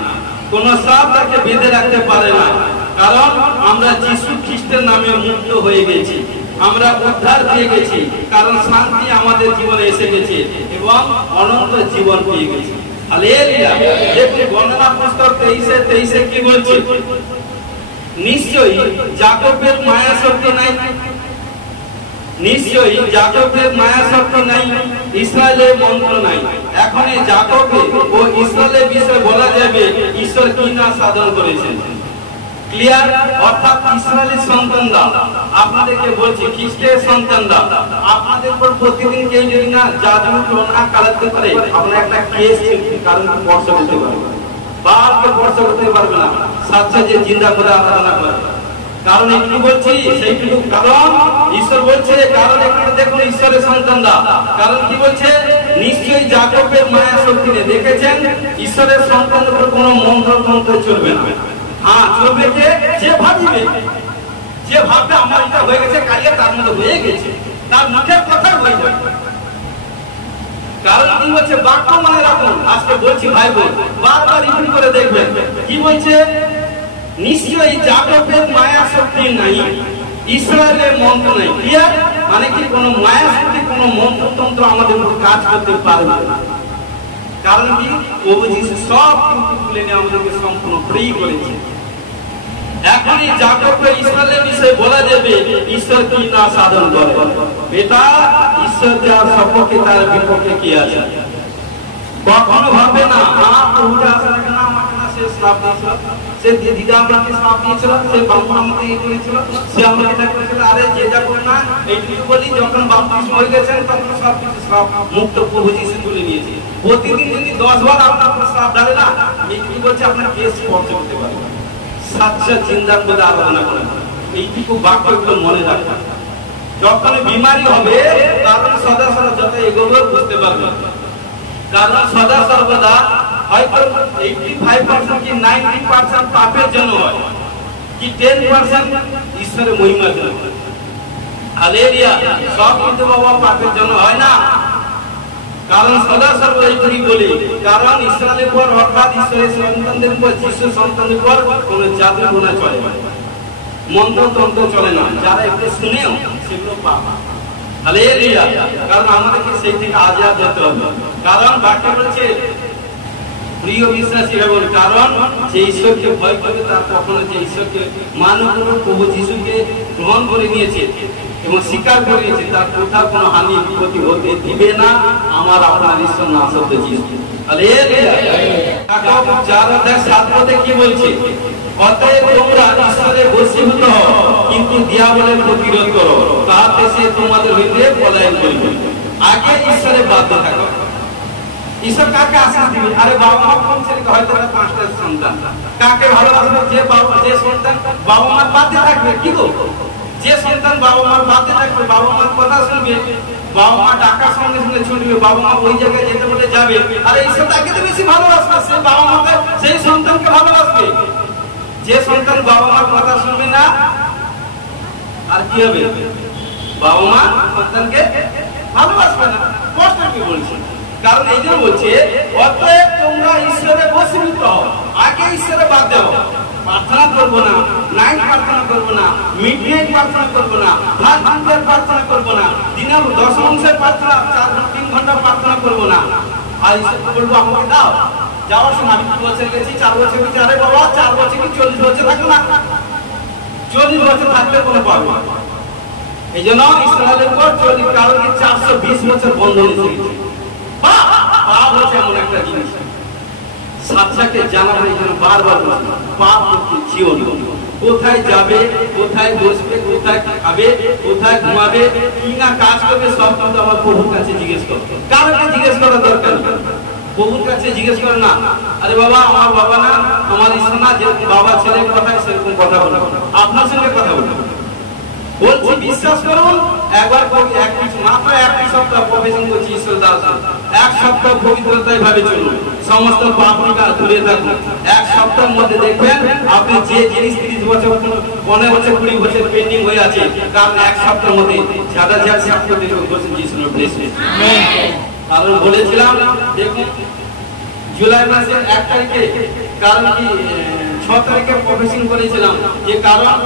কোন সাপ তাকে বেঁধে রাখতে পারে না। কারণ আমরা যিশু খ্রিস্টের নামে মুক্ত হয়ে গেছি, আমরা উদ্ধার পেয়ে গেছি, কারণ শান্তি আমাদের জীবনে এসে গেছে এবং অনন্ত জীবন পেয়ে গেছি। হালেলুয়া। দেখুন বর্ণনা পুস্তক 23:23 কি বলছে? নিশ্চয়ই যাকবের মায়া শক্তি নাই, নিশ্চয়ই যাকবের মায়া শক্তি নাই, ইসরায়েলের মন্ত্র নাই। এখন এই যাকবে ও ইসরায়েলের বিষয়ে বলা যাবে ঈশ্বর কি না সাধন করেছেন। ক্লিয়ার? অর্থাৎ ইসরায়েলের সন্তানরা, আপনাদেরকে বলছি খ্রিস্টের সন্তানরা, আপনাদের উপর প্রতিদিন কেউ যদি না জাদু টোনা কালাতে পারে, আপনার একটা কেস কারণ বর্ষ করতে পারবে, বারকে বর্ষ করতে পারবে না, সাথে যে জিন্দা করে আরাধনা করে। কারণ একটু বলছি সেইটুকু, কারণ ঈশ্বর বলছে, কারণ এখানে দেখুন ঈশ্বরের সন্তানরা, কারণ কি বলছে? নিশ্চয়ই যাকবের মায়া শক্তি নেই। দেখেছেন ঈশ্বরের সন্তানদের উপর কোনো মন্ত্র চলবে না। হ্যাঁ, চলবে কে? যে ভাববে, যে ভাববে আমার এটা হয়ে গেছে, কালিয়া তার মধ্যে হয়ে গেছে, তার মুখের কথা হয়ে যাবে। কারণ কি বলছে? বাক্য মনে রাখুন। আজকে বলছি ভাই বোন, বারবার রিপিট করে দেখবেন কি বলছে? নিশ্চয়ই যাকবের মায়া শক্তি নাই, ইসরায়েলের মন্ত্র নাই। ক্লিয়ার? মানে কি কোনো মায়া শক্তি, কোনো মন্ত্রতন্ত্র আমাদের উপর কাজ করতে পারবে না। কারণ কি? প্রভু যিশু সব কিছু তুলে নিয়ে আমাদেরকে সম্পূর্ণ ফ্রি করেছে। এখন এই যাকবে ইসরায়েলের বিষয়ে বলা যাবে ঈশ্বর কি না সাধন করে। এটা ঈশ্বর যার সপক্ষে তার বিপক্ষে কি আছে? কখনো ভাববে না প্রভুটা আসার না আমাকে না সে শ্রাপ দিয়েছিল, সে দিদা আমাকে শ্রাপ দিয়েছিল, সে বাবু আমাকে এই করেছিল, সে আমাকে এটা করেছিল। আরে যে যা করে না এইটুকু বলি, যখন বাপতিস্ম হয়ে গেছেন তখন সব কিছু শ্রাপ মুক্ত প্রভু যিশু তুলে নিয়েছে। প্রতিদিন যদি 10 বার আপনার শ্রাপ ঢালে না, এইটুকু বলছে আপনার কেস স্পর্শ করতে পারবে। সাচ্চা চিন্তার মধ্যে আলোচনা করেন, এইটুকু বাক্যগুলো মনে রাখবেন। যখন বিমারি হবে, কারণ সদা যত এগোবে বুঝতে পারবেন। কারণ সদা সর্বদা হয়তো 85% কি 90% পাপের জন্য হয়, কি 10% ঈশ্বরের মহিমার জন্য। হালেলুয়া। সব কিন্তু বাবা পাপের জন্য হয় না। কারণ সদা সর্বদা এইটুকুই বলি, কারণ ইসরায়েলের পর অর্থাৎ ঈশ্বরের সন্তানদের উপর, যিশুর সন্তানদের উপর কোনো জাদু টোনা চলে না, মন্ত্রতন্ত্র চলে না। যারা একটু শুনেও সেগুলো পাপ। হালেলুয়া। কারণ আমাদেরকে সেই থেকে আজাদ হতে হবে। কারণ বাক্য বলছে প্রিয় বিশ্বাসী ভাই, কারণ যে ঈশ্বরকে ভয় করবে তার কখনো যে ঈশ্বরকে মানব প্রভু যিশুকে গ্রহণ করে নিয়েছে এবং স্বীকার করে নিয়েছে, তার কোথাও কোনো হানি বিপত্তি হতে দিবে না আমার আপনার ঈশ্বর না সত্য যিশু। হালেলুয়া। 4:7 কি বলছে? অতএব তোমরা ঈশ্বরে বশীভূত হও, কিন্তু দিয়াবলের প্রতিরোধ করো, তাহাতে সে তোমাদের হইতে পলায়ন করিবে। আগে ঈশ্বরে বাধ্য থাকো। ঈশ্বর কাকে আশীষ দিবে? আরে বাবা মা কোন ছেলেকে হয়তো 5টা সন্তান, কাকে ভালোবাসবে? যে বাবা, যে সন্তান বাবা মার বাধ্যে থাকবে। কি গো? যে সন্তান বাবা মার বাধ্যে থাকবে, বাবা মার কথা শুনবে, বাবা মা ডাকার সঙ্গে সঙ্গে ছুটবে, বাবা মা ওই জায়গায় যেতে বলে যাবে। আরে ঈশ্বর তাকে তো বেশি ভালোবাসবে, সে বাবা মাকে, সেই সন্তানকে ভালোবাসবে। যে সন্তান বাবা মার কথা শুনবে না, আর কি হবে? বাবা মা সন্তানকে ভালোবাসবে না। কষ্ট কি বলছে? কারণ এই যে বলছে অতএব তোমরা ঈশ্বরে বশীভূত হও, আগে ঈশ্বরে বাদ দাও। প্রার্থনা করবো না, নাইট প্রার্থনা করবো না, মিড নাইট প্রার্থনা করবো না, ঘন্টার প্রার্থনা করবো না, দিনে 10 অংশের প্রার্থনা 3 ঘন্টা প্রার্থনা করবো না। আর ঈশ্বর বলবো আমাকে দাও। যাওয়ার সময় আমি 2 বছর গেছি, 4 বছর গেছি। আরে বাবা 4 বছর কি 40 বছর থাকবে না? 40 বছর থাকলে কোনো পাবে না। এই জন্য ইসরায়েলের উপর 40, কারণ 420 বছর বন্ধ হয়েছে। পাপ হচ্ছে এমন একটা জিনিস, সাচ্চাকে জানা হয় যেন বারবার পাপ করতে যেও না। কোথায় যাবে, কোথায় বসবে, কোথায় খাবে, কোথায় ঘুমাবে, কি না কাজ করবে, সব কিন্তু আমার প্রভুর কাছে জিজ্ঞেস করো। কারকে জিজ্ঞেস করার দরকার নেই, প্রভুর কাছে জিজ্ঞেস করে না। আরে বাবা আমার বাবা না, আমার ঈশ্বর না, যেরকম বাবা ছেলের কথায় সেরকম কথা বলো, আপনার সঙ্গে কথা বলো। বলছি বিশ্বাস করুন, একবার মাত্র 1 সপ্তাহ প্রফেশন করছি ঈশ্বর দাস, 1 সপ্তাহ পবিত্রতায় ভাবে চলুন, সমস্ত পাপটা দূরে থাকুন। 1 সপ্তাহের মধ্যে দেখবেন আপনি যে জিনিস 30 বছর 15 বছর 20 বছর পেন্ডিং হয়ে আছে, কারণ 1 সপ্তাহের মধ্যে ঝাড়া সাপ্তাহ থেকে বলছেন যিশুর প্রেসে। কারণ বলেছিলাম দেখুন জুলাই মাসের 1 তারিখে, কারণ কি 6 তারিখে প্রফেশন করেছিলাম, যে কারণ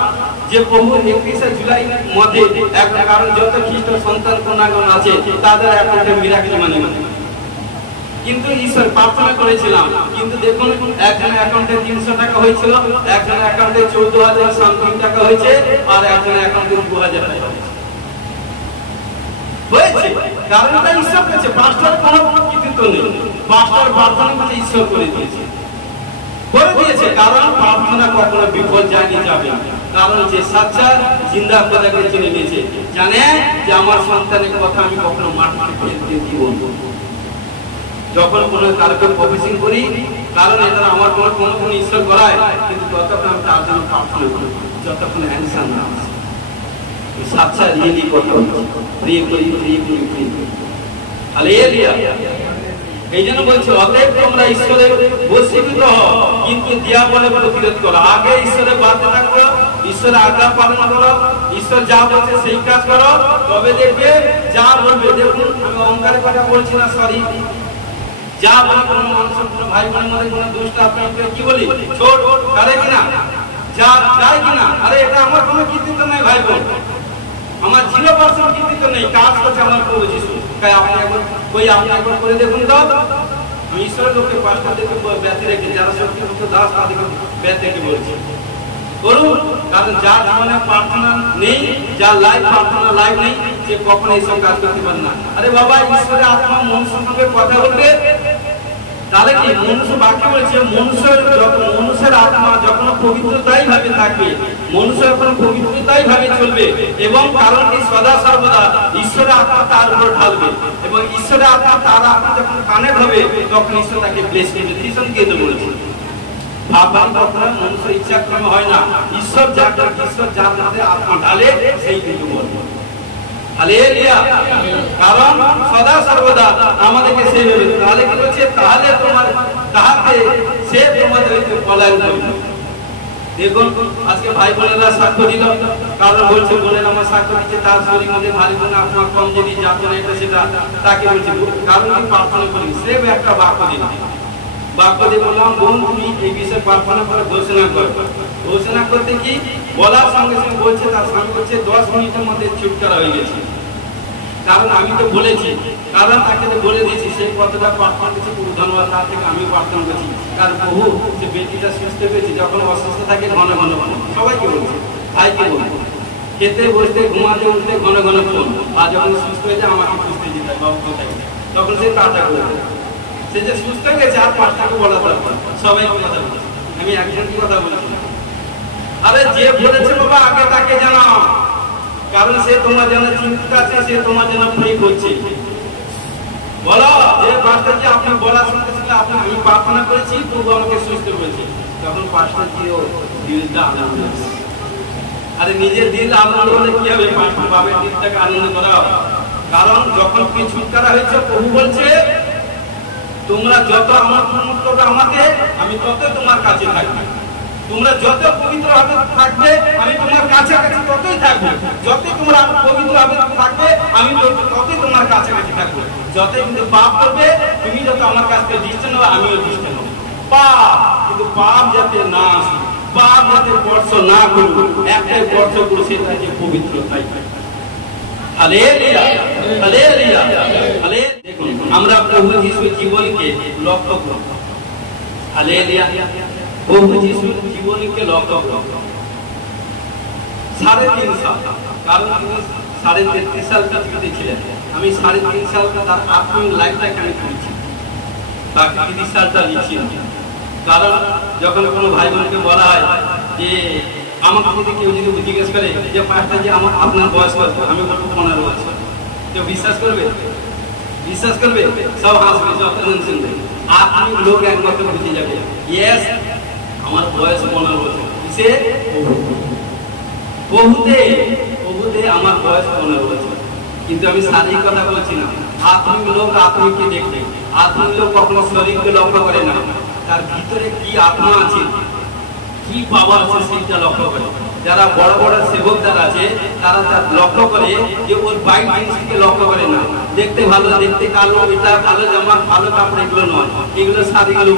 যে প্রভু 31শে জুলাই মধ্যে একটা কারণ যত খ্রিস্ট সন্তান কন্যাগণ আছে তাদের অ্যাকাউন্টে মিরাকেল মানে কিন্তু ঈশ্বর প্রার্থনা করেছিলাম, কিন্তু দেখুন একজনের অ্যাকাউন্টে 300 টাকা হয়েছিল, একজনের অ্যাকাউন্টে 14,000 সামথিং টাকা হয়েছে, আর একজনের অ্যাকাউন্টে 2,000 টাকা হয়েছে। কারণটা ঈশ্বর করেছে, পাস্টার কোনো কৃতিত্ব নেই, পাস্টার প্রার্থনা করে ঈশ্বর করে দিয়েছে। কারণ প্রার্থনা কখনো বিফল যায়নি, যাবে। কারণ যে সাচ্চা জিন্দা খোদাকে চিনে নিয়েছে, জানে যে আমার সন্তানের কথা আমি কখনো মাঠ করে দিব না। যখন কোনো কারোকে প্রফেসিং করি, কারণ এটা আমার কোনো ঈশ্বর করায়, কিন্তু ততক্ষণ আমি তার জন্য প্রার্থনা করি যতক্ষণ অ্যান্সার না আসে। সাচ্চা রিয়েলি কথা প্রিয় করি, প্রিয় করি, প্রিয় করি। হালেলুয়া। এই জন্য বলছে অতএব তোমরা ঈশ্বরের বশীভূত হও, কিন্তু দিয়া বলে প্রতিরোধ করো। আগে ঈশ্বরের বার্তা থাকো, ঈশ্বরের আজ্ঞা পালন করো, ঈশ্বর যা বলছে সেই কাজ করো, তবে দেখবে যা বলবে। দেখুন আমি অহংকারের কথা বলছি না, সরি, যা বলি কোনো মানুষের কোনো ভাই বোনের মধ্যে কোনো দুষ্ট আপনাকে কি বলি ছোট করে কিনা, যা যায় কিনা, আরে এটা আমার কোনো কৃতিত্ব নেই ভাই বোন, আমার 0% কৃতিত্ব নেই, কাজ করছে আমার প্রভু যিশু। তাই আপনি একবার করে দেখুন তো, আমি ঈশ্বরের লোককে পাঁচটাদেরকে ব্যথে রেখে, যারা সত্যি দাস তাদেরকে ব্যথ রেখে বলছি করুন। কারণ যার জীবনে প্রার্থনা নেই, যার লাইফ প্রার্থনা লাইফ নেই, সে কখনো এইসব কাজ করতে পারে না। আরে বাবা, ঈশ্বরের আত্মা মনুষ্যের সঙ্গে কথা বলবে, তাহলে কি মনুষ্য বাক্য বলছে মনুষ্যের আত্মা যখন পবিত্রতাই ভাবে থাকবে, মনুষ্য যখন পবিত্রতাই ভাবে চলবে, এবং কারণটি সদা সর্বদা ঈশ্বরের আত্মা তার উপর ঢালবে, এবং ঈশ্বরের আত্মা তার আত্মা যখন কানে হবে, তখন ঈশ্বর তাকে ব্লেস করবে। খ্রিস্টান কে তো বলছে ভাববান কথা মনুষ্য ইচ্ছাক্রমে হয় না, ঈশ্বর যার মধ্যে আত্মা ঢালে সেই কিন্তু বলবে। হালেলুয়া। কারণ সদা সর্বদা আমাদেরকে সে বলে, তাহলে কি বলছে, তাহলে তাহাতে সে তোমাদের পলায়ন করবে। দেখুন আজকে ভাই বোনেরা সাক্ষ্য দিল, কারণ বলছে বোনের আমার সাক্ষ্য দিচ্ছে তার শরীর মধ্যে ভারী কোনো আত্মা কম যদি যাত না, এটা সেটা তাকে বলছে, কারণ কি প্রার্থনা করি। সে একটা বাক্য দিল, বাক্য দিয়ে বললাম বোন তুমি এই বিষয়ে প্রার্থনা করে ঘোষণা করো। ঘোষণা করতে কি বলার সঙ্গে সঙ্গে বলছে, তার স্বামী বলছে 10 মিনিটের মধ্যে ছুটকারা হয়ে গেছে। কারণ আমি তো বলেছি, কারণ তাকে তো বলে দিয়েছি, সে কতটা প্রার্থনা করছে, খুব ধন্যবাদ, তার থেকে আমি প্রার্থনা করছি। কারণ বহু যে বেটিটা সুস্থ পেয়েছে, যখন অসুস্থ থাকে ঘন ঘন সবাইকে বলছে, ভাইকে বলছে, খেতে বসতে ঘুমাতে উঠতে ঘন ঘন ফোন, আর যখন সুস্থ হয়েছে আমাকে খুঁজতে যেতে হয়, বাবু কোথায়, তখন সে কাজটা করে দেয়। সে যে সুস্থ গেছে আর পাঁচটাকে বলা দরকার, সবাইকে কথা বলছে, আমি একজনকে কথা বলছি। আরে যে বলেছে বাবা আগে তাকে জানাও, কারণ সে তোমার জন্য চিন্তিত আছে, সে তোমার জন্য প্রে করছে। বলো যে পাস্টারজি আপনি বলার সঙ্গে সঙ্গে আমি প্রার্থনা করেছি, প্রভু আমাকে সুস্থ করেছে, তখন পাস্টারজিও দিলটা আনন্দ। আরে নিজের দিল আনন্দ হলে কি হবে, পাস্টার বাবের দিলটাকে আনন্দ করাও। কারণ যখন তুমি ছুটকারা হয়েছে, প্রভু বলছে তোমরা যত আমার প্রমোট করবে আমাকে, আমি তত তোমার কাছে থাকবো। তোমরা যত পবিত্র ভাবে থাকবে, আমি তোমার কাছাকাছি ততই থাকবো। যতই তোমরা পবিত্র ভাবে থাকবে, আমি ততই তোমার কাছাকাছি থাকবো। যতই কিন্তু পাপ করবে, তুমি যত আমার কাছ থেকে ডিস্টেন্স হবে, আমিও ডিস্টেন্স হবো। পাপ, কিন্তু পাপ যাতে না আসে, পাপ যাতে স্পর্শ না করবো, একটাই স্পর্শ করবো, সেটা যে পবিত্রতাই। Hallelujah, hallelujah, hallelujah. দেখুন আমরা প্রভু যিশুর জীবনকে লক্ষ্য করব। হালেলুয়া। প্রভু যিশুর জীবনকে লক্ষ্য করব। 3.5 সাল, কারণ তিনি 33.5 সাল পৃথিবীতে ছিলেন। আমি 3.5 সাল তার আত্মিক লাইফটাকে আমি করেছি, বাকি 30 সালটা লিখছি। কারণ যখন কোনো ভাই বোনকে বলা হয় যে আমাকে যদি কেউ জিজ্ঞেস করে যে পাঁচটা যে আপনার বয়স কত, আমি বলবো 15 বছর, কেউ বিশ্বাস করবে? বিশ্বাস করবে? সব হাসবে, সব টেনশন নেই। আপনি লোক একমাত্র বুঝে যাবে, ইয়েস আমার বয়স 15 বছর। কিসে? বহুতে আমার বয়স 15 বছর। কিন্তু আমি শারীরিক কথা বলছি না। আত্মিক লোক আত্মিককে দেখবে। আত্মিক লোক কখনো শরীরকে লক্ষ্য করে না, তার ভিতরে কি আত্মা আছে, কি পাওয়ার আছে, সেইটা লক্ষ্য করে। যারা বড় বড় সেবক যারা আছে তারা তা লক্ষ্য করে যে ওর বাইক জিনিসকে লক্ষ্য করে না, দেখতে ভালো, দেখতে কালো, এটা ভালো জামা, ভালো কাপড়, এগুলো নয়, এগুলো শাড়িগুলো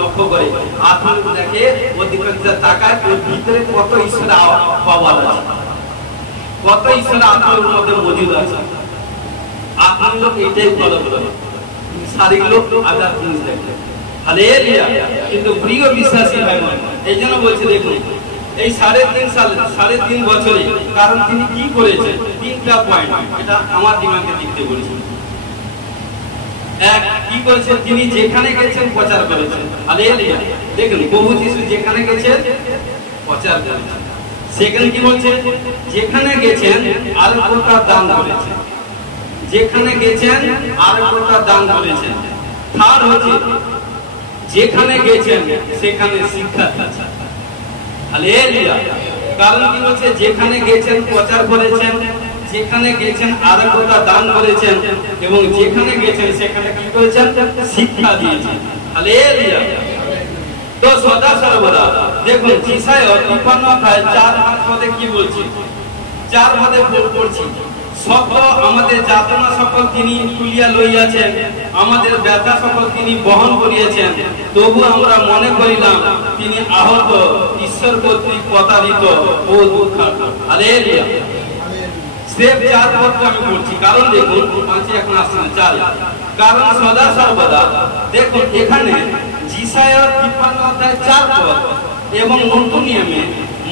লক্ষ্য করে। আত্মীয় দেখে ওর দিকে তাকায়, ওর ভিতরে কত ঈশ্বর পাওয়া আছে, কত ঈশ্বর আত্মীয়র মধ্যে মজুদ আছে। আপনার লোক এটাই ফলো করে, শাড়িগুলো আলাদা জিনিস দেখে। হালেলুয়া। কিন্তু প্রিয় বিশ্বাসী ভাই বোন, এই জন্য বলছি দেখুন এই 3.5 বছরে, কারণ তিনি কি করেছেন, 3টা পয়েন্ট এটা আমার দিমাগে লিখতে বলেছেন। এক, কি করেছেন, তিনি যেখানে গেছেন প্রচার করেছেন। হালেলুয়া। দেখুন প্রভু যিশু যেখানে গেছেন প্রচার করেছেন। সেকেন্ড কি বলছে, যেখানে গেছেন আরেকটা দান করেছেন, যেখানে গেছেন আরেকটা দান করেছেন। থার্ড হচ্ছে যেখানে গেছেন সেখানে শিক্ষা দিচ্ছেন। হালেলুয়া। কারণ কি বলছে, যেখানে গেছেন প্রচার করেছেন, যেখানে গেছেন আরেকটা দান করেছেন, এবং যেখানে গেছেন সেখানে কি করেছেন, শিক্ষা দিয়েছেন। হালেলুয়া। তো সদা সর্বদা দেখুন যিশায়া 53 অধ্যায় 4 পদে কি বলছে, 4 পদে পড়ছি, সকল আমাদের যাতনা সকল তিনি তুলিয়া লইয়াছেন, আমাদের ব্যথা সকল তিনি বহন করিয়াছেন, তবু আমরা মনে করিলাম তিনি আহত, ঈশ্বর কর্তৃক প্রতারিত ও দুঃখার্ত। হালেলুয়া। স্রেফ 4 পদ আমি বলছি, কারণ দেখুন 5 এখন আসছে না, 4। কারণ সদা সর্বদা দেখুন এখানে যিশায়া 53 অধ্যায় 4 পদ এবং নতুন নিয়মে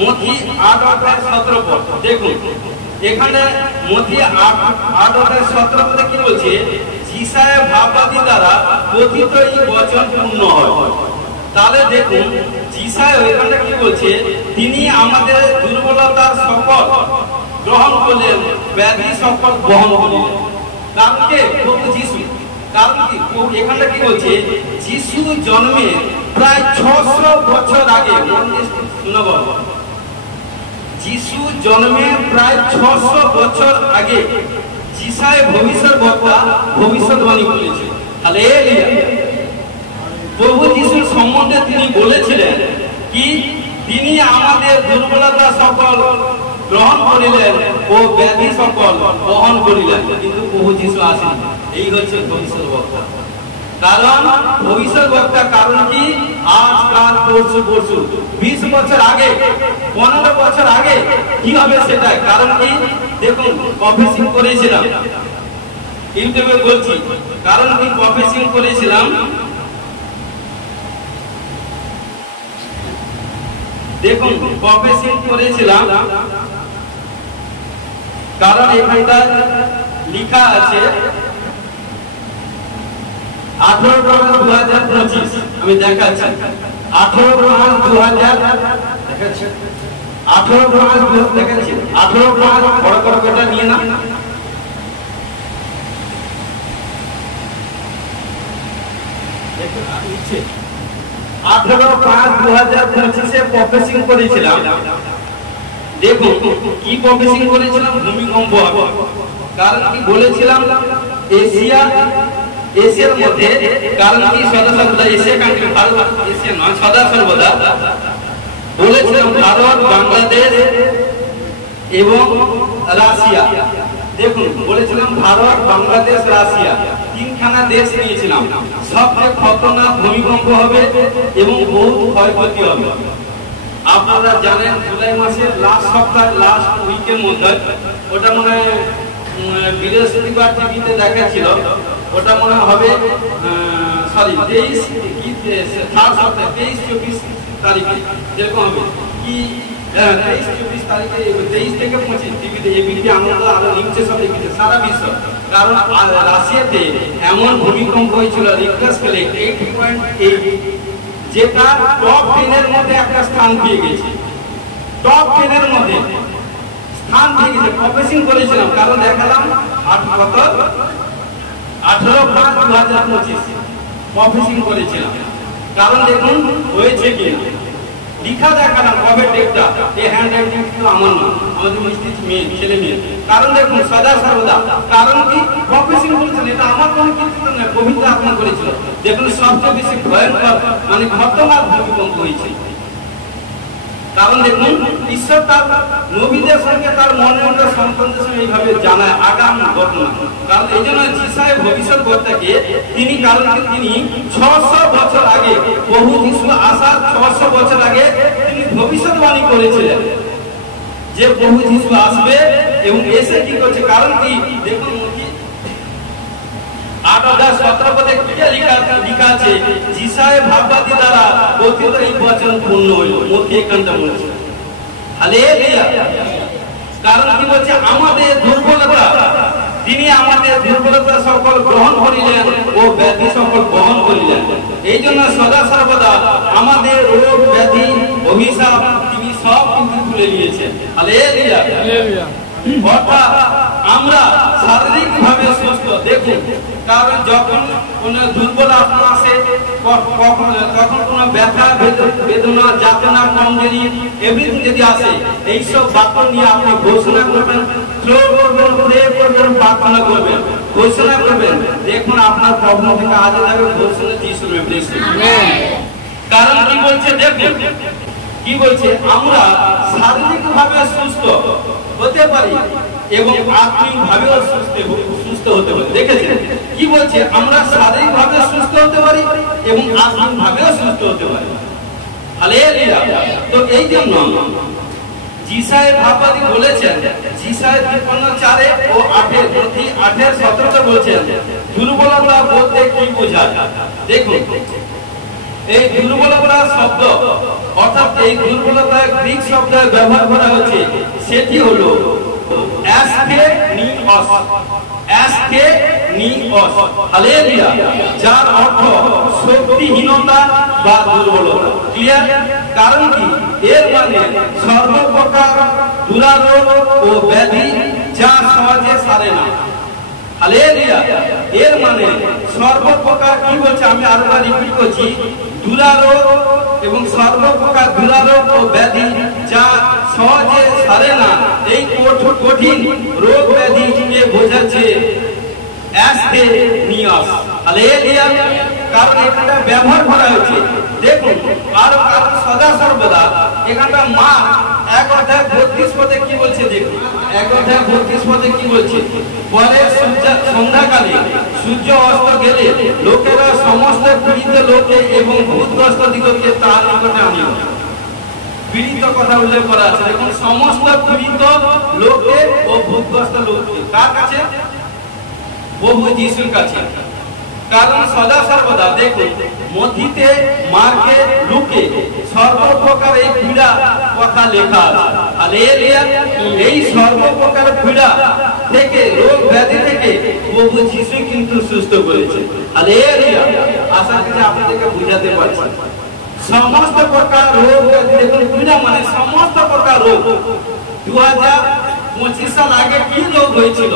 মথি 8 অধ্যায় 17 পদ। দেখুন এখানে মথি 8 অধ্যায় 17 পদে কি বলছে, যিশায়া ভাববাদী দ্বারা কথিত এই বচন পূর্ণ হয়। তাহলে দেখুন যিশায়া এখানে কি বলছে, তিনি আমাদের দুর্বলতার সকল গ্রহণ করলেন, ব্যাধি সকল বহন করলেন। কারণ কে, প্রভু যিশু। কারণ কি, এখানে কি বলছে, যিশু জন্মে প্রায় 600 বছর আগে, শুনব, যিশু জন্মে প্রায় 600 বছর আগে যিশায়া ভবিষ্যদ্বক্তা ভবিষ্যৎবাণী করেছে। হালেলুয়া। প্রভু যিশুর সম্বন্ধে তিনি বলেছিলেন কি, তিনি আমাদের দুর্বলতা সকল গ্রহণ করিলেন ও ব্যাধি সকল বহন করিলেন। কিন্তু প্রভু যিশু আসেন, এই হচ্ছে ভবিষ্যদ্বক্তা। কারণ ভবিষ্যদ্বক্তা, কারণ কি, আজ কাল পরশু 20 বছর আগে, 15 বছর আগে কি হবে সেটাই। কারণ কি, দেখুন প্রফেসিং করেছিলাম, ইউটিউবে বলছি, কারণ কি প্রফেসিং করেছিলাম, দেখুন প্রফেসিং করেছিলাম, কারণ এখানটা লেখা আছে 18/2025, আমি দেখাচ্ছি 18/2000 দেখাচ্ছি, 18/2000 দেখাচ্ছি, 18/5 বড় বড় কথা নিয়ে না, দেখুন আমি ইচ্ছে 18/5/2025 প্রফেসিং করেছিলাম। দেখুন কি প্রফেসিং করেছিলাম, ভূমিকম্প হবে। কারণ কি বলেছিলাম, এশিয়ার মধ্যে, কারণ কি সদা সর্বদা এশিয়া কান্ট্রি, ভারত এশিয়া নয়, সদা সর্বদা বলেছিলাম ভারত, বাংলাদেশ এবং রাশিয়া। দেখুন বলেছিলাম ভারত, বাংলাদেশ, রাশিয়া, 3খানা দেশ নিয়েছিলাম। সবচেয়ে খতরনাক ভূমিকম্প হবে এবং বহু ক্ষয়ক্ষতি হবে। আপনারা জানেন জুলাই মাসের লাস্ট সপ্তাহ, লাস্ট উইকের মধ্যে, ওটা মনে হয় বৃহস্পতিবার টিভিতে দেখাচ্ছিল, ওটা মনে হবে সরি 23-24 তারিখে, যেরকম হবে কি 23-24 তারিখে, 23 থেকে 25 টিভিতে এবিপি আনন্দ আরো নিউজে সব লিখেছে সারা বিশ্ব। কারণ রাশিয়াতে এমন ভূমিকম্প হয়েছিল রিক্টার স্কেলে 8.8, যেটা টপ 10 এর মধ্যে একটা স্থান পেয়ে গেছে, টপ 10 এর মধ্যে স্থান পেয়ে গেছে। প্রফেসিং করেছিলাম, কারণ দেখালাম 18/5/2025 প্রফেসিং করেছিলাম। কারণ দেখুন হয়েছে কি, লিখা দেখালাম কবে ডেটটা, এই হ্যান্ড রাইটিং কিন্তু আমার না, আমাদের মিস্ত্রি মেয়ে, ছেলে মেয়ে। কারণ দেখুন সদা সর্বদা, কারণ কি প্রফেসিং করেছেন, এটা আমার কোনো কিছু নয়, পবিত্র আত্মা করেছিল। দেখুন সবচেয়ে বেশি ভয়ঙ্কর মানে খতরনাক ভূমিকম্প হয়েছে। কারণ দেখুন ঈশ্বর তার নবীদের সঙ্গে তার মনোনীত সন্তানদের সঙ্গে এইভাবে জানায় আগাম ঘটনা। কারণ এই জন্য যিশায় ভবিষ্যৎবক্তাকে তিনি, কারণ তিনি 600 বছর আগে, প্রভু যিশু আসার 600 বছর আগে তিনি ভবিষ্যৎবাণী করেছিলেন যে প্রভু যিশু আসবে এবং এসে কি করছে। কারণ কি দেখুন 8:17 পদে লেখা আছে, যিশায় ভাববাদী দ্বারা কথিত এই বচন পূর্ণ হইল। মধ্যে এখানটা বলছে হালেলুয়া। কারণ কি বলছে, আমাদের দুর্বলতা তিনি আমাদের দুর্বলতা সকল গ্রহণ করিলেন ও ব্যাধি সকল বহন করিলেন। এই জন্য সদা সর্বদা আমাদের রোগ ব্যাধি অভিশাপ তিনি সব কিন্তু তুলে নিয়েছেন। হালেলুয়া। অর্থাৎ আমরা শারীরিক ভাবে সুস্থ। দেখুন, কারণ যখন কোন দুর্বলতা আসে, তখন কোন ব্যথা বেদনা যাতনা কমজোরি এভরিথিং যদি আসে, এইসব বাক্য নিয়ে আপনি ঘোষণা করবেন, প্রার্থনা করবেন, ঘোষণা করবেন। দেখুন আপনার প্রবলেম থেকে আজ যাবে ঘোষণা যিশুর নামে। কারণ কি বলছে, দেখুন কি বলছে, আমরা শারীরিক ভাবে সুস্থ হতে পারি এবং আত্মিক ভাবেও সুস্থ হতে পারি। দেখেছেন কি বলছে, আমরা শারীরিক ভাবে সুস্থ হতে পারি এবং আত্মিক ভাবেও সুস্থ হতে পারি। হালেলুয়া। তো এই জন্য যিশায় ভাববাদী বলেছেন, যিশায় 53:4 ও 8:17 বলছেন, দুর্বলতা বলতে কি বোঝায়। দেখুন এই দুর্বলতা শব্দ, অর্থাৎ এই দুর্বলতা গ্রিক শব্দ ব্যবহার করা হচ্ছে, সেটি হলো অ্যাসথেনিয়স। অ্যাসথেনিয়স, হালেলুয়া, যার অর্থ শক্তিহীনতা বা দুর্বলতা। ক্লিয়ার? কারণ কি, এর মানে সর্বপ্রকার দুরারোগ ও ব্যাধি যা সহজে সারে না। হালেলুয়া। এর মানে সর্বপ্রকার, কি বলছে আমি আরেকবার রিপিট করছি, দুরারোগ এবং সর্বপ্রকার দুরারোগ ও ব্যাধি যা সহজে সারে না, এই কঠিন রোগ ব্যাধিকে বোঝাচ্ছে অ্যাসথেনিয়াস। হালেলুয়া। কারণ এখানটা ব্যবহার করা হয়েছে, দেখুন আর সদা সর্বদা এখানটা মা 1:32 পদে কি বলছে, দেখুন 1:32 পদে কি বলছে, পরে সন্ধ্যাকালে সূর্য অস্ত গেলে লোকেরা সমস্ত পীড়িত লোকে এবং ভূতগ্রস্ত দিগকে তার নিকটে আনিল। পীড়িত কথা উল্লেখ করা আছে, দেখুন সমস্ত পীড়িত লোকে ও ভূতগ্রস্ত লোককে কার কাছে, প্রভু যিশুর কাছে। কারণ সদা সর্বদা দেখুন মথিতে, মার্কে, লুকে সর্বপ্রকার এই পীড়া কথা লেখা আছে। হালেলুয়া। এই সর্বপ্রকার পীড়া থেকে, রোগ ব্যাধি থেকে প্রভু যিশু কিন্তু সুস্থ করেছে। হালেলুয়া। আশা করি আপনাদেরকে বুঝাতে পারছি। সমস্ত প্রকার রোগ ব্যাধি, দেখুন পীড়া মানে সমস্ত প্রকার রোগ। 2025 সাল আগে কি রোগ হয়েছিল,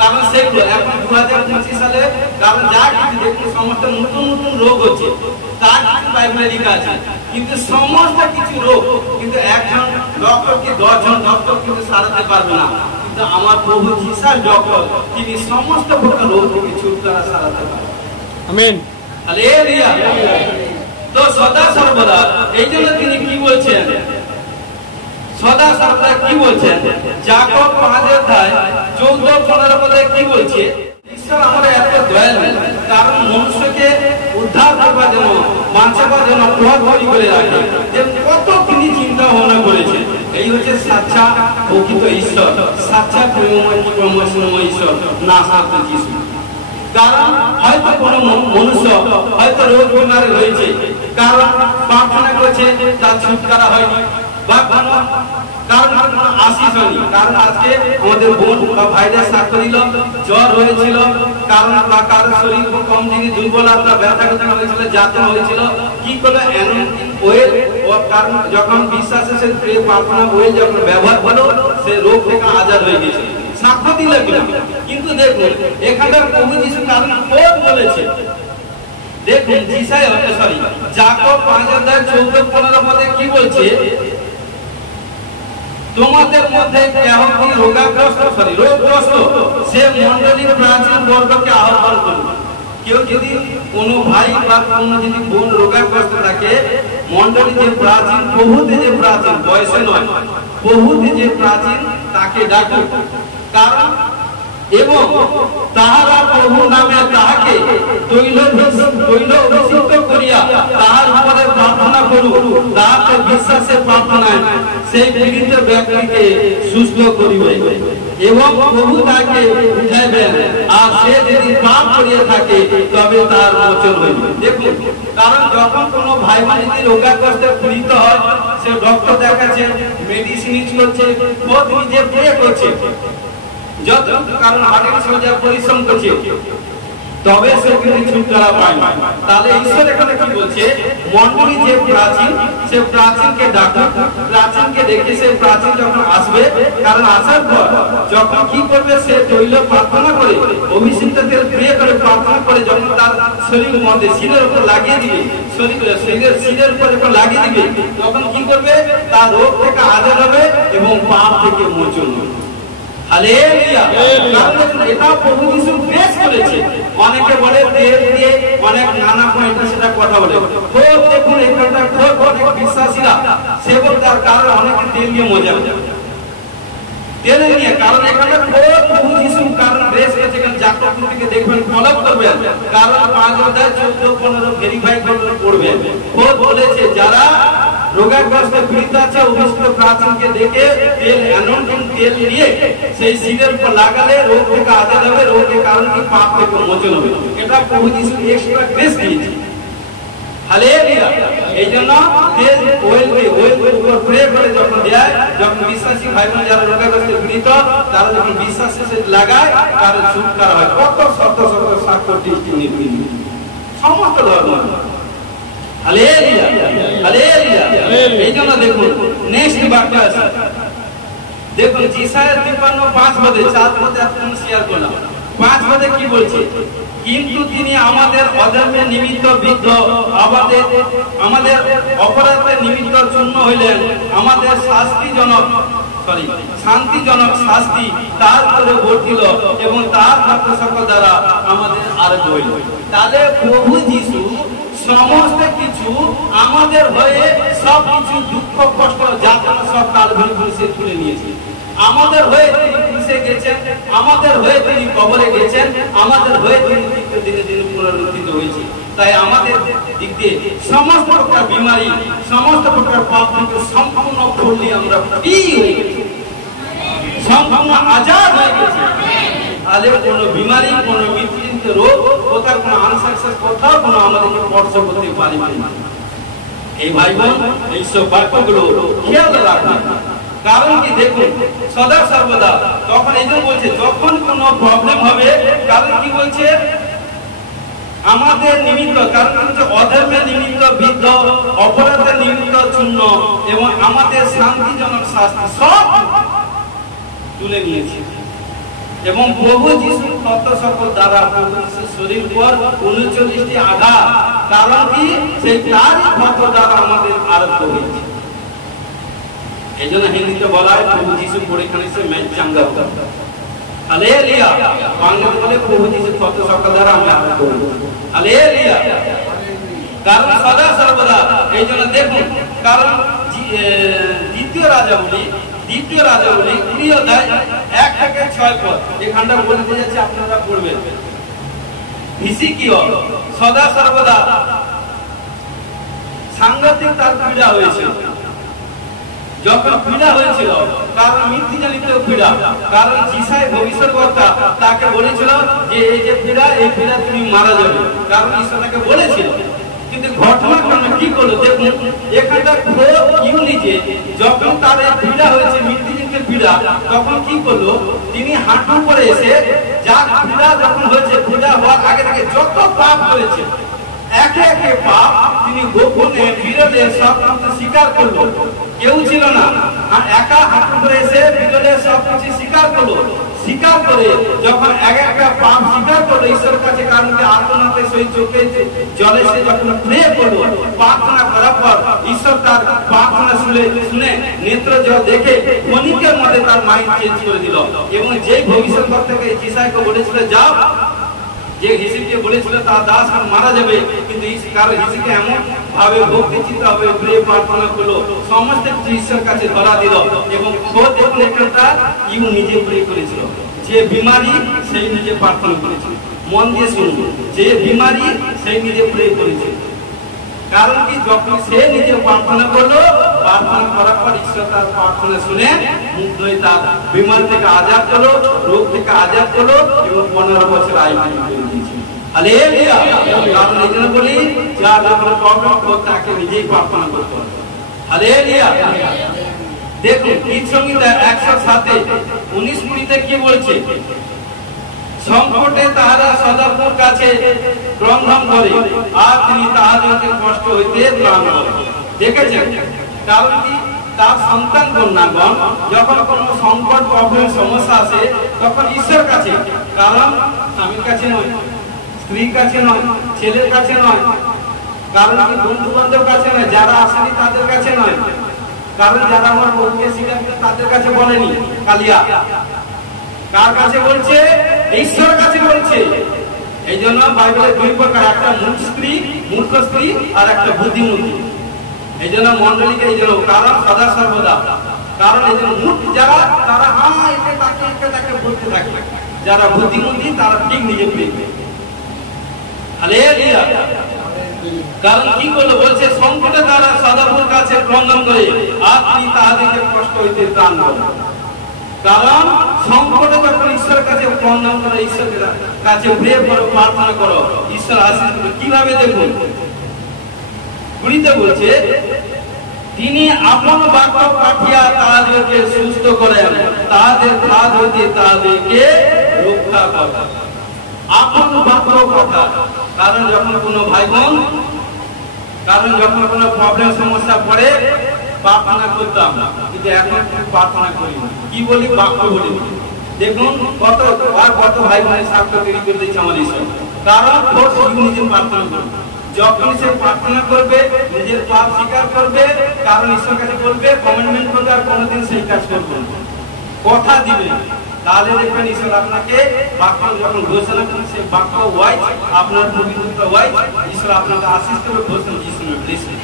কারণ সেগুলো এখন 2025 সালে কারণ যা কিছু দেখুন সমস্ত নতুন নতুন রোগ হচ্ছে, তার কিছু বাইবেলে লেখা আছে। কিন্তু সমস্ত কিছু রোগ কিন্তু একজন ডক্টর কি 10 জন ডক্টর কিন্তু সারাতে পারবে না, কিন্তু আমার প্রভু যিশার ডক্টর তিনি সমস্ত প্রকার রোগ থেকে ছুটকারা সারাতে পারবেন। আমিন। হালেলুয়া। তো সদা সর্বদা এই জন্য তিনি কি বলছেন, সদা সর্বদা কি বলছেন, যাকব 5:14-15 পদে কি বলছে, ঈশ্বর আমাদের এত দয়ালু, কারণ মনুষ্যকে উদ্ধার করবার জন্য, বাঁচাবার জন্য পথ তৈরি করে রাখে, যে কত তিনি চিন্তা ভাবনা করেছে। এই হচ্ছে সাচ্চা প্রকৃত ঈশ্বর, সাচ্চা প্রেমময় ঈশ্বর না সাথে যিশু। কারণ হয়তো কোনো মনুষ্য হয়তো রোগ বিমারে রয়েছে, কারণ প্রার্থনা করছে তার ছুটকারা হয়নি, বা কারণ আশিস হয়নি। কারণ আজকে আমাদের বোন বা ভাইদের সাক্ষ্য দিল জ্বর হয়েছিল, কারণ বা কারোর শরীর খুব কমজোরি, দুর্বলতা, ব্যথা বেদনা হয়েছিল, যাতনা হয়েছিল, কি করলো অ্যানোইন্টিং অয়েল, ও কারণ যখন বিশ্বাসে সে প্রার্থনা অয়েল যখন ব্যবহার হলো, সে রোগ থেকে আজাদ হয়ে গেছে। সাক্ষ্য দিল কিনা, কিন্তু দেখুন এখানকার প্রভু যিশু কারণ কোন বলেছে, দেখুন যিশায় সরি যাকব 5:14-15 পদে কি বলছে, তোমাদের মধ্যে কেহ কি রোগগ্রস্ত সে মণ্ডলীর প্রাচীন বর্গকে আহ্বান করুন। কেউ যদি কোনো ভাই বা কোনো যদি বোন রোগাগ্রস্ত থাকে, মন্ডলী যে প্রাচীন, বহুতে যে প্রাচীন, বয়সে নয়, বহুতে যে প্রাচীন তাকে ডাকুক। কারণ এবং তাহারা প্রভু নামে তাহাকে তৈল অভিষিক্ত করিয়া তাহার উপরে প্রার্থনা করুক, তাহাকে বিশ্বাসের প্রার্থনায় সেই পীড়িত ব্যক্তিকে সুস্থ করিবে এবং প্রভু তাকে বুঝাইবেন, আর সে যদি পাপ করিয়া থাকে তবে তার মোচন হইবে। দেখুন, কারণ যখন কোনো ভাই বোন যদি রোগাগ্রস্তে পীড়িত হয়, সে ডক্টর দেখাচ্ছে, মেডিসিন ইউজ করছে, ও নিজে প্রে করছে, যত কারণ হার্টের সোজা পরিশ্রম করছে, তবে সে কিন্তু ছুটকারা পায় না। তাহলে ঈশ্বর এখানে কি বলছে, মন্ডলী যে প্রাচীন, সে প্রাচীনকে ডাকুক, প্রাচীনকে ডেকে সে প্রাচীন যখন আসবে, কারণ আসার পর যখন কি করবে, সে তৈল প্রার্থনা করে, অভিষিক্ত তেল প্রে করে প্রার্থনা করে, যখন তার শরীর মধ্যে শিরের উপর লাগিয়ে দিবে, শিরের উপর যখন লাগিয়ে দিবে, তখন কি করবে, তার রোগ থেকে আজাদ হবে এবং পাপ থেকে মোচন হবে। হালেলুয়া। কারণ এটা প্রভু যিশু বেশ করেছে। অনেকে বলে তেল দিয়ে অনেক নানা পয়েন্ট সেটা কথা বলে, তো দেখুন এখানটা অনেক বিশ্বাসীরা সেবক তার কারণ অনেকে তেল দিয়ে মজা তেল নিয়ে, কারণ এখানে প্রভু যিশু কারণ বেশ করেছে। এখানে জাকব থেকে দেখবেন, ফলো করবেন, কারণ 5 অধ্যায় 14-15 ভেরিফাই করে পড়বেন। ও বলেছে যারা রোগাগ্রস্ত পীড়িত আছে, অভিষিক্ত প্রাচীনকে দেখে তেল অ্যানোইন্টিং তেল নিয়ে সেই শিরের উপর লাগালে রোগ থেকে আজাদ হবে, রোগের কারণ কি পাপ থেকে মোচন হবে। এটা প্রভু যিশু এক্সট্রা গ্রেস দিয়েছে। হালেলুয়া। এইজন্য তেল ওয়েল উপর প্রে করে যখন দেয়, যখন বিশ্বাসী ভাই বোন যারা রোগাগ্রস্ত পীড়িত তারা যখন বিশ্বাসের সাথে লাগায়, তার ছুটকারা হয়। কত শত শত সাক্ষ্য টেস্টিমনি সমস্ত ধর্ম। Hallelujah, hallelujah. এইজন্য দেখুন নেক্সট বাক্য আছে, দেখুন যিশায়া 53:5 পদে, 4 পদে আপনি শেয়ার করলাম। 5 পদে কি বলছে, কিন্তু তিনি আমাদের অধর্মের নিমিত্ত বিদ্ধ, আমাদের অপরাধের নিমিত্ত চূর্ণ হইলেন, আমাদের শান্তিজনক শাস্তি তার উপরে বর্তিল এবং তার রক্ত সকল দ্বারা আমাদের আরোগ্য হইল। তাহলে প্রভু যিশু সমস্ত কিছু আমাদের হয়ে সব কিছু দুঃখ কষ্ট যাতনা সব কালভারি ক্রুশে তুলে নিয়েছে। আমাদের হয়ে তিনি ক্রুশে গেছেন, আমাদের হয়ে তিনি কবরে গেছেন, আমাদের হয়ে তিনি দিনে দিনে পুনরুত্থিত হয়েছে। তাই আমাদের দিক দিয়ে সমস্ত প্রকার বিমারি, সমস্ত প্রকার পাপ থেকে সম্পূর্ণ খুললি আমরা ফ্রি হয়ে গেছি, সম্পূর্ণ আজাদ হয়ে গেছি। তাহলে কোনো বিমারি, কোনো মৃত্যুজনিত রোগ, কোথাও কোনো আনসাকসেস, কোথাও কোনো আমাদেরকে স্পর্শ করতে পারবে না। এই ভাই বোন এইসব বাক্যগুলো খেয়াল রাখবেন। কারণ কি দেখুন, সদা সর্বদা তখন এই জন্য বলছে, যখন কোনো প্রবলেম হবে, কারণ কি বলছে, আমাদের নিমিত্ত, কারণ হচ্ছে অধর্মের নিমিত্ত বিদ্ধ, অপরাধের নিমিত্ত চূর্ণ এবং আমাদের শান্তিজনক শাস্তি সব তুলে নিয়েছে। এবং প্রভু যিশু রক্ত সকল দ্বারা প্রভু যিশুর শরীর পর 39টি আঘাত, কারণ কি সেই তারই রক্ত দ্বারা আমাদের আরোগ্য হয়েছে। এই জন্য হিন্দিতে বলা হয় প্রভু যিশু পরীক্ষানে সে ম্যাচ চাঙ্গা হতো। হালেলুয়া। বাংলাতে বলে প্রভু যিশুর রক্ত সকল দ্বারা আমরা আরোগ্য হয়েছি। হালেলুয়া। কারণ সদা সর্বদা, এই জন্য দেখুন, কারণ দ্বিতীয় রাজা বলি 20 অধ্যায় 1 থেকে 6 পদ এখানটা বলতে যাচ্ছে, আপনারা পড়বেন। হিজকিয়া সদা সর্বদা সাংঘাতিক তার পীড়া হয়েছিল। যখন পীড়া হয়েছিল, কারণ মৃত্যুজনিত পীড়া, কারণ যিশায় ভবিষ্যদ্বক্তা তাকে বলেছিল যে এই যে পীড়া, এই পীড়া তুমি মারা যাবে, কারণ ঈশ্বর তাকে বলেছিল। কিন্তু ঘটনাক্রমে কি করলো দেখুন, এখানটা খুব ইউনিক। যখন তার এই পীড়া হয়েছে, মৃত্যুজনিত পীড়া, তখন কি করলো, তিনি হাঁটু করে এসে, যা পীড়া যখন হয়েছে, পীড়া হওয়ার আগে থেকে যত পাপ করেছে একে একে পাপ তিনি গোপনে বিরোধে সব কিছু স্বীকার করলো। কেউ ছিল না, একা হাঁটু করে এসে বিরোধে সব কিছু স্বীকার করলো। স্বীকার করে যখন এক একটা পাপ স্বীকার করলো ঈশ্বরের কাছে, কারণ আত্মনাতে সেই চোখে জলে সে যখন প্রে করলো, প্রার্থনা করার পর ঈশ্বর তার প্রার্থনা শুনে নেত্র জল দেখে ক্ষণিকের মধ্যে তার মাইন্ড চেঞ্জ করে দিল। এবং যে ভবিষ্যৎবক্তাকে যিশায়াকে বলেছিল যাও যে হিসিকে বলেছিল তার দাস আর মারা যাবে, কিন্তু কারণ হিসিকে এমন ভাবে ভক্তি চিন্তা হবে প্রে প্রার্থনা করলো, সমস্ত কিছু ঈশ্বর কাছে ধরা দিল এবং খোদ দেখুন এখানটা ইউ নিজে প্রে করেছিল। যে বিমারি সেই নিজে প্রার্থনা করেছিল। মন দিয়ে শুনুন, যে বিমারি সেই নিজে প্রে করেছে। কারণ কি, যখন সে নিজে প্রার্থনা করলো, প্রার্থনা করার পর ঈশ্বর তার প্রার্থনা শুনে মুগ্ধ হয়ে তার বিমার থেকে আজাদ করলো, রোগ থেকে আজাদ করলো এবং 15 বছর আয়ু করে দিয়েছিল। হালেলুয়া। কারণ এই জন্য বলি, যার যখন প্রবলেম তাকে নিজেই প্রার্থনা করতে হবে। হালেলুয়া। দেখুন গীত সংহিতা 107:19-20 কি বলছে, সংকটে তাহারা সদাপ্রভুর কাছে ক্রন্দন করে, আর তিনি তাহাদেরকে কষ্ট হইতে ত্রাণ করেন। দেখেছেন, কারণ কি, তার সন্তান কন্যাগণ যখন কোনো সংকট প্রবলেম সমস্যা আসে তখন ঈশ্বর কাছে, কারণ স্বামীর কাছে নয়, স্ত্রীর কাছে নয়, ছেলের কাছে নয়, কারণ কি বন্ধু বান্ধব কাছে নয়, যারা আসেনি তাদের কাছে নয়, কারণ যারা আমার বউকে স্বীকার করে তাদের কাছে বলেনি কালিয়া, কার কাছে বলছে? ঈশ্বরের কাছে বলছে। এই জন্য বাইবেলে 2 প্রকার, একটা মূর্খ স্ত্রী আর একটা বুদ্ধিমতী। এই জন্য মন্ডলীকে এই জন্য কারণ সদা সর্বদা, কারণ এই জন্য মূর্খ যারা তারা তাকে বলতে থাকে, যারা বুদ্ধিমতী তারা ঠিক নিজে পেয়ে। হালেলুয়া। কারণ কি করলো বলছে, সংকটে তারা সদাপ্রভুর কাছে ক্রন্দন করে, আর তিনি তাহাদেরকে কষ্ট হইতে ত্রাণ করেন। কারণ সংকটে যখন ঈশ্বরের কাছে ক্রন্দন করো, ঈশ্বরের কাছে প্রে করো, প্রার্থনা করো, ঈশ্বর আশীষ দেবে। কিভাবে দেখুন, 20 বলছে, তিনি আপন বাক্য পাঠিয়া তাহাদেরকে সুস্থ করেন, তাহাদের ঘাত হইতে তাহাদেরকে রক্ষা করেন। আপন বাক্য কথা। কারণ যখন কোনো ভাই বোন, কারণ যখন কোনো প্রবলেম সমস্যা পড়ে প্রার্থনা করতাম, কিন্তু এখন প্রার্থনা করি না। কি বলি? বাক্য বলি। দেখুন কত ভাই বোনের স্বার্থ তৈরি করে দিচ্ছে আমার ঈশ্বর। কারণ নিজে প্রার্থনা করবে, যখন সে প্রার্থনা করবে নিজের পাপ স্বীকার করবে, কারণ ঈশ্বর কাছে বলবে, কমিটমেন্ট করবে, আর কোনোদিন সেই কাজ করবে না, কথা দিবে, তাহলে দেখবেন ঈশ্বর আপনাকে বাক্য যখন ঘোষণা করবে, সেই বাক্য ওয়াইজ আপনার পবিত্র ওয়াইজ ঈশ্বর আপনাকে আশীষ করবে। ঘোষণা যিশুর ব্লেসিং।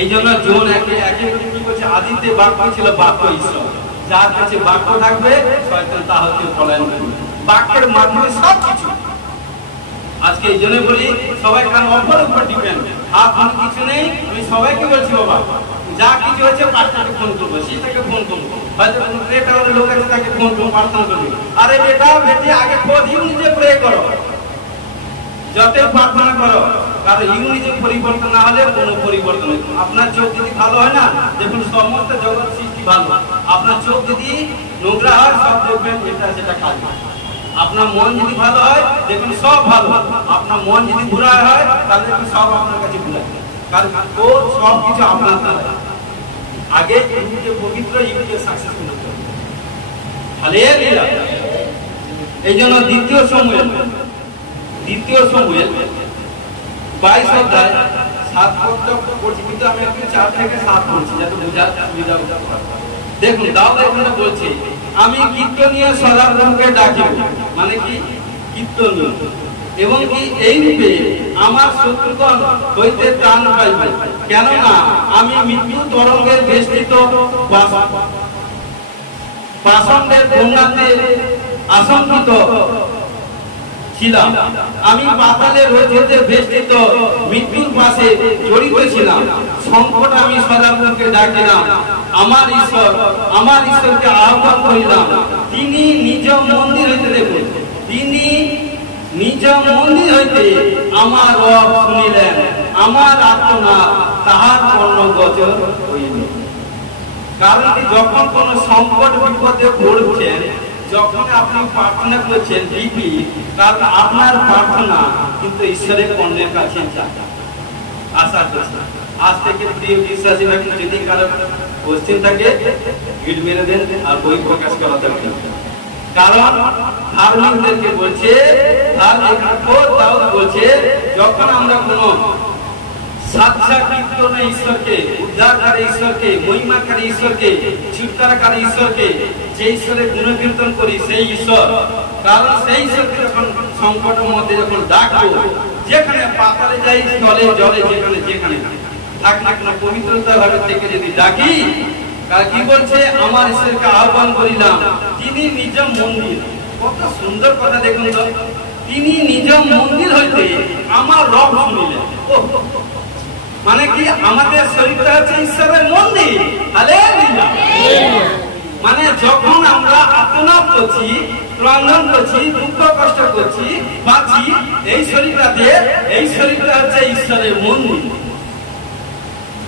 এই জন্য জন একে কি বলছে, আদিতে বাক্য ছিল, বাক্য ঈশ্বর। যার কাছে বাক্য থাকবে শয়তান তা হতে পলায়ন করবে। বাক্যের মাধ্যমে সবকিছু। আজকে এই জন্য বলি, সবাই কারণ অপর উপর ডিপেন্ড, আর কিছু নেই। আমি সবাইকে বলছি, বাবা যা কিছু হয়েছে পাঁচটাকে ফোন করবো, সেটাকে ফোন করবো, হয়তো বেটা লোক আছে তাকে ফোন করবো, প্রার্থনা করবে। আরে বেটা বেটি আগে খোঁজ, ইউ নিজে প্রে করো, যত প্রার্থনা করো, কারণ ইউ নিজে পরিবর্তন না হলে কোনো পরিবর্তন নেই। আপনার চোখ যদি ভালো হয় না, দেখুন সমস্ত জগৎ সৃষ্টি ভালো। আপনার চোখ যদি নোংরা হয়, সব দেখবেন এটা সেটা কাজ। আপনার মন যদি ভালো হয়, দেখুন সব ভালো। আপনার মন যদি বুড়া হয়, তাহলে দেখুন সব আপনার কাছে বুড়া। কারণ ও সব কিছু আপনার দ্বারা। আগে ইউকে পবিত্র, ইউকে সাকসেসফুল হতে হবে। হালেলুয়া। এই জন্য দ্বিতীয় সমুয়েল 22:7 পড়ছি, কিন্তু আমি একটু 4 থেকে 7 পড়ছি যাতে বোঝার সুবিধা হয়। দেখুন দাউদ এখানে বলছে, আমি কীর্তনীয় সদাপ্রভুকে ডাকিব, মানে কি কীর্তনীয়, এবং কি এই রূপে আমার শত্রুগণ হইতে ত্রাণ পাইব, কেননা আমি মৃত্যু তরঙ্গের বেষ্টিত পাষণ্ডের বন্যাতে আশঙ্কিত ছিলাম। আমি পাতালে রোজেতে বেষ্টিত মৃত্যুর পাশে জড়িত ছিলাম। সংকট আমি সদাপ্রভুকে ডাকিলাম, আমার ঈশ্বরকে আহ্বান করিলাম। তিনি নিজ মন্দির হইতে, দেখুন তিনি নিজ মন্দির হইতে আমার রব শুনিলেন, আমার আত্মনাদ তাহার কর্ণগোচর হইল। কারণ যখন কোন সংকট বিপদে পড়ছেন, যখন আপনি প্রার্থনা করছেন দিবি, কারণ আপনার প্রার্থনা কিন্তু ঈশ্বরের কর্ণের কাছে যায়। আশা করছি আজ থেকে প্রিয় বিশ্বাসী যদি কারো কোশ্চেন থাকে ভিড় মেরে দেন আর বই প্রকাশ করা থাকবে। কারণ ধার্মিকদেরকে বলছে, বলছে যখন আমরা কোন সাচ্চা কীর্তনে ঈশ্বরকে, উদ্ধারকারী ঈশ্বরকে, মহিমাকারী ঈশ্বরকে, ছুটকারী ঈশ্বরকে, যে ঈশ্বরের গুণকীর্তন করি সেই ঈশ্বর, কারণ সেই ঈশ্বরকে যখন সংকটের মধ্যে যখন ডাকবো, যেখানে পাতালে যাই, স্থলে জলে, যেখানে যেখানে থাক না কেন পবিত্রতা ভাবে থেকে যদি ডাকি, কি বলছে, আমার ঈশ্বরকে আহ্বান করিলাম, তিনি নিজ মন্দির। কত সুন্দর কথা দেখুন তো, তিনি নিজ মন্দির হইতে আমার রব শুনিলেন। মানে কি, আমাদের শরীরটা হচ্ছে ঈশ্বরের মন্দির। হালেলুয়া। মানে যখন আমরা আত্মনাদ করছি, ক্রন্দন করছি, দুঃখ কষ্ট করছি, বাঁচি, এই শরীরটা হচ্ছে ঈশ্বরের মন্দির।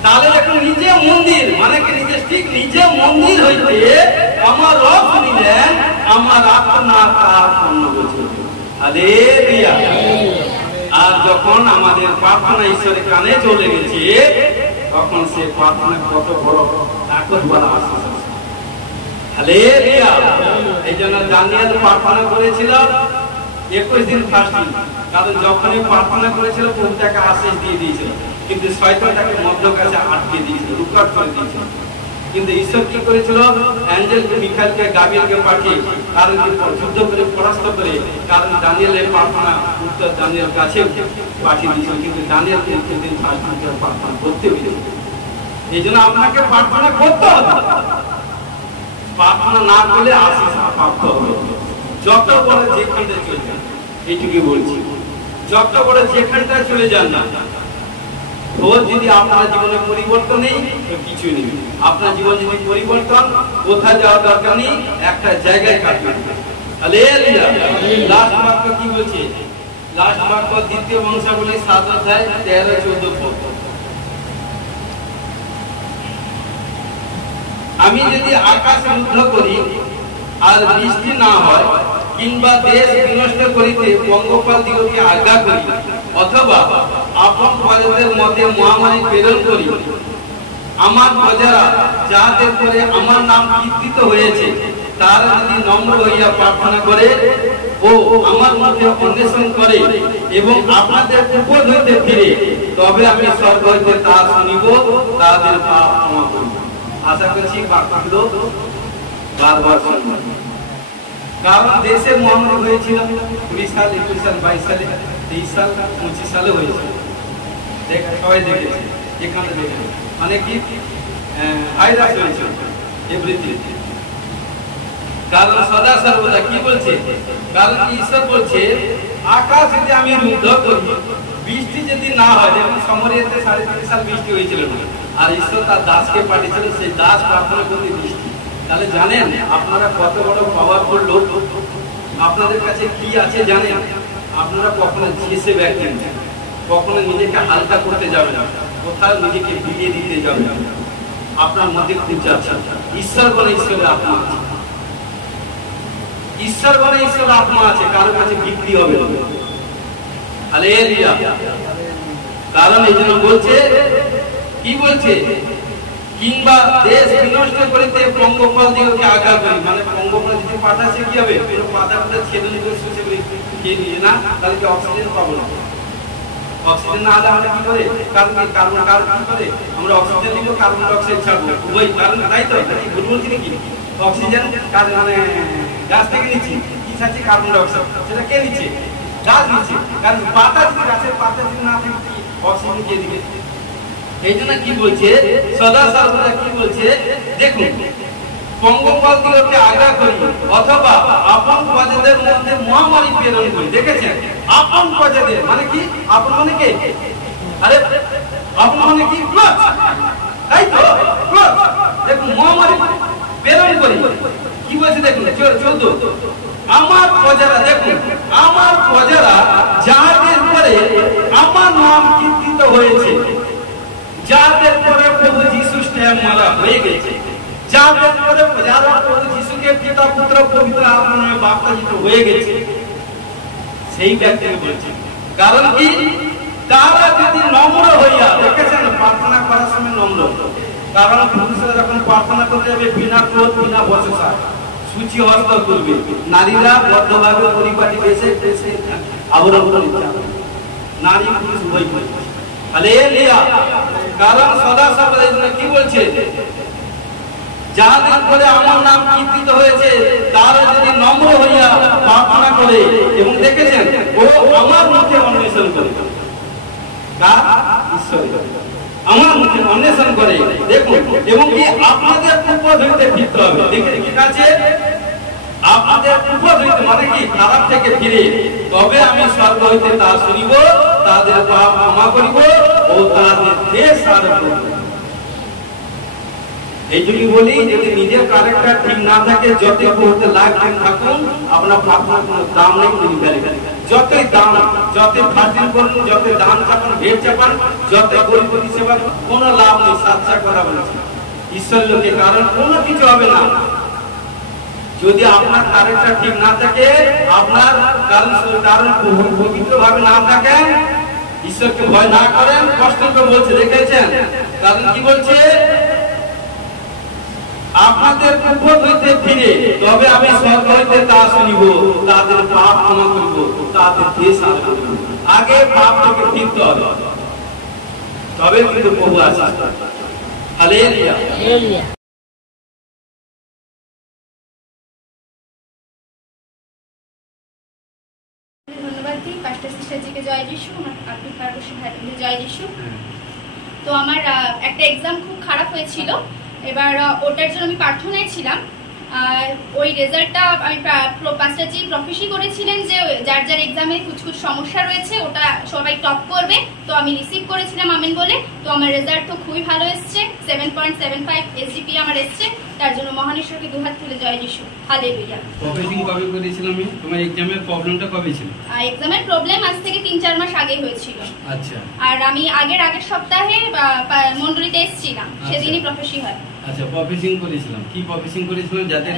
তাহলে দেখুন, নিজে মন্দির মানে কি, ঠিক নিজে মন্দির হইতে আমার রব শুনিলেন, আমার আত্মা তাহার পূর্ণ করছে। হালেলুয়া। আর যখন আমাদের প্রার্থনা ঈশ্বরের কানে চলে গেছে, তখন সে প্রার্থনা কত বড় তাকত বলা আছে। হালেলুয়া। এই জন্য দানিয়েল প্রার্থনা করেছিল 21 দিন ফাস্টিং, কারণ যখনই প্রার্থনা করেছিল প্রভু তাকে আশীষ দিয়ে দিয়েছিল, কিন্তু শয়তান তাকে মধ্যকাছে আটকে দিয়েছিল, রুকাট করে দিয়েছিল। কিন্তু ঈশ্বর কি করেছিল, অ্যাঞ্জেল মিখাইলকে, গাব্রিয়েলকে পাঠিয়ে কারণকে যুদ্ধ করে পরাস্ত করে, কারণ দানিয়েলের প্রার্থনা উত্তর দানিয়েল কাছে পাঠিয়ে দিয়েছিল। কিন্তু দানিয়েলকে 21 দিন ফাস্টিং করে প্রার্থনা করতে হয়েছিল। এই জন্য আপনাকে প্রার্থনা করতে হবে, প্রার্থনা না করলে আশীষ প্রাপ্ত হবে। যত বড় যেখানটা চলে যান, এইটুকু বলছি, যত বড় যেখানটা চলে যান না, রোজ যদি আপনার জীবনে পরিবর্তন নেই, কিছু নেই। আপনার জীবন যদি পরিবর্তন, কোথায় যাওয়ার দরকার নেই, একটা জায়গায় কাটবে। হালেলুয়া। লাস্ট বাক্য কি বলছে? লাস্ট বাক্য দ্বিতীয় বংশাবলী 7 অধ্যায় 13-14 পদ। আমি যদি আকাশ রুদ্ধ করি আর বৃষ্টি না হয়, কিংবা দেশ বিনষ্ট করিতে পঙ্গপাল দিগকে আজ্ঞা করি, অথবা আপন প্রজাদের মধ্যে মহামারী প্রেরণ করি, আমার প্রজারা যাহাদের করে আমার নাম কীর্তিত হয়েছে, তারা যদি নম্র হইয়া প্রার্থনা করে ও আমার মধ্যে অন্বেষণ করে এবং আপনাদের উপর হইতে ফিরে, তবে আমি স্বর্গ হইতে তাহা শুনিব, তাদের পাপ ক্ষমা করব। আশা করছি বাক্যগুলো বারবার শুনবেন। কারণ দেশে মহামারী হয়েছিল 20 সাল, 21 সাল, 22 সালে, 23 সাল, 25 সালে হয়েছিল। সবাই দেখেছে, এখানে দেখেছে, মানে কি ভাইরাস হয়েছিল এভরিথিং। কারণ সদা সর্বদা কি বলছে, কারণ ঈশ্বর বলছে, আকাশ যদি আমি রুদ্ধ করি, বৃষ্টি যদি না হয়, যেমন সমরিয়াতে 3.5 সাল বৃষ্টি হয়েছিল না, আর ঈশ্বর তার দাসকে পাঠিয়েছিল, সেই দাস প্রার্থনা করতে বৃষ্টি। তাহলে জানেন আপনারা কত বড় পাওয়ারফুল লোক, আপনাদের কাছে কি আছে জানেন? আপনারা কখনো জিসে ব্যাগেন, কখনো নিজেকে হালকা করতে যাবেন না, কোথাও নিজেকে বিলিয়ে দিতে যাবেন না। আপনার মধ্যে খুঁজে আছে ঈশ্বর বলে ঈশ্বরের আত্মা আছে, ঈশ্বর বলে ঈশ্বরের আত্মা আছে, কারোর কাছে বিক্রি হবে না। হালেলুয়া। কারণ এই জন্য বলছে, কি বলছে, কিংবা দেশ বিনষ্ট করিতে পঙ্গপাল দিগকে আজ্ঞা করি, মানে পঙ্গপাল যদি পাঠাচ্ছে কি হবে, পাতা ছেদন করে শুষে খেয়ে নিয়ে না, তাহলে কি অক্সিজেন পাবো না। অক্সিজেন না হলে আমরা কি করে, কার্বন কি করে, আমরা অক্সিজেন দিব, কার্বন ডাই অক্সাইড ছাড়বো, ওই কারণ তাই তো ভুল বলছি নাকি? অক্সিজেন মানে গাছ থেকে নিচ্ছি, কি ছাড়ছি, কার্বন ডাই অক্সাইড, সেটা কে নিচ্ছে? গাছ নিচ্ছে। কারণ পাতা যদি, গাছের পাতা যদি না থাকে, অক্সিজেন কে দিবে? এই জন্য কি বলছে, সদা সর্বদা কি বলছে, দেখুন, পঙ্গপাল দিগকে আজ্ঞা করি, অথবা আপন প্রজাদের মধ্যে মহামারী প্রেরণ করি। দেখেছেন, আপন প্রজাদের মানে কি? আপন মানে কে? আরে আপন মানে কি? তাই তো, দেখুন, মহামারী প্রেরণ করি। কি বলছে দেখুন 14, আমার প্রজারা, দেখুন, আমার প্রজারা যাদের করে আমার নাম কীর্তিত হয়েছে, যাদের করে প্রভু যিশুর স্নেহ মারা হয়ে গেছে, যাদের করে যারা প্রভু যিশুকে পিতা পুত্র পবিত্র আত্মা নামে বাপ্তিস্ম হয়ে গেছে, সেই ব্যক্তিকে বলছে। কারণ কি, তারা যদি নম্র হইয়া, দেখেছেন প্রার্থনা করার সময় নম্র, কারণ পুরুষরা যখন প্রার্থনা করতে যাবে বিনা ক্রোধ বিনা বচসা সূচি হস্ত করবে, নারীরা বদ্ধভাবে পরিপাটি বেশে বেশে আবরণ করে, নারী পুরুষ উভয় করবে। হালেলুয়া। কারণ সদা সর্বদা কি বলছে, যাহাদের করে আমার নাম কীর্তিত হয়েছে তারা যদি নম্র হইয়া প্রার্থনা করে এবং দেখেছেন ও আমার মুখে অন্বেষণ করে, কার? ঈশ্বর আমার মুখে অন্বেষণ করে, দেখুন, এবং কি আপনাদের কুপথ হইতে ফিরতে হবে। দেখে ঠিক আছে, আপনাদের কুপথ হইতে মানে কি খারাপ থেকে ফিরে, তবে আমি স্বর্গ হইতে তা শুনিব, তাদের পাপ ক্ষমা করিব ও তাদের দেশ সারা করব। এই জন্য বলি, যদি নিজের ক্যারেক্টার ঠিক না থাকে, যতই করতে লাগবেন থাকুন, আপনার প্রার্থনার কোনো দাম নেই। যতই দাম, যতই ফাটিং করুন, যতই দান চাপান, ভেট চাপান, যতই গরিব সেবা, কোনো লাভ নেই। সাচ্চা কথা বলছি ঈশ্বর লোকে, কারণ কোনো কিছু হবে না যদি আপনার ক্যারেক্টার ঠিক না থাকে, আপনার কারণ পবিত্র ভাবে না থাকেন, ঈশ্বরকে ভয় না করেন। কষ্ট করে বলছে, দেখেছেন? কারণ কি বলছে? আপনাদের কুপথ হইতে ফিরে, তবে আমি স্বর্গ হইতে তা শুনিব, তাদের পাপ ক্ষমা করিব, তাদের দেশ সারা করিব। আগে পাপ থেকে ফিরতে হবে, তবে কিন্তু প্রভু আসে। Hallelujah, hallelujah. ধন্যবাদ দিই পাস্টার সিস্টারজিকে, জয় যিশু, আপনি পারবশী ভাইকে জয় যিশু। তো আমার একটা এক্সাম খুব খারাপ হয়েছিল, এবার ওটার জন্য আমি প্রার্থনায় ছিলাম। ওই রেজাল্টটা আমি পাস্টারজি প্রফেসি করেছিলেন যে যার যার এক্সামে কুछ সমস্যা রয়েছে ওটা সবাই টপ করবে, তো আমি রিসিভ করেছিলাম আমেন বলে। তো আমার রেজাল্ট তো খুবই ভালো এসছে, 7.75 এসজিপি আমার এসছে, তার জন্য মহান ঈশ্বরকে দুহাত তুলে জয় যিশু, হালেলুয়া। প্রফেসিং কবে করেছিলাম আমি? তোমার এক্সামের প্রবলেমটা কবে ছিল? এক্সামের প্রবলেম আজ থেকে 3-4 মাস আগে হয়েছিল। আচ্ছা। আর আমি আগের সপ্তাহে মন্ডলীতে এসেছিলাম, সেদিনই প্রফেসি হয়। আচ্ছা, প্রফেসিং করেছিলাম। কি প্রফেসিং করেছিলাম? যাদের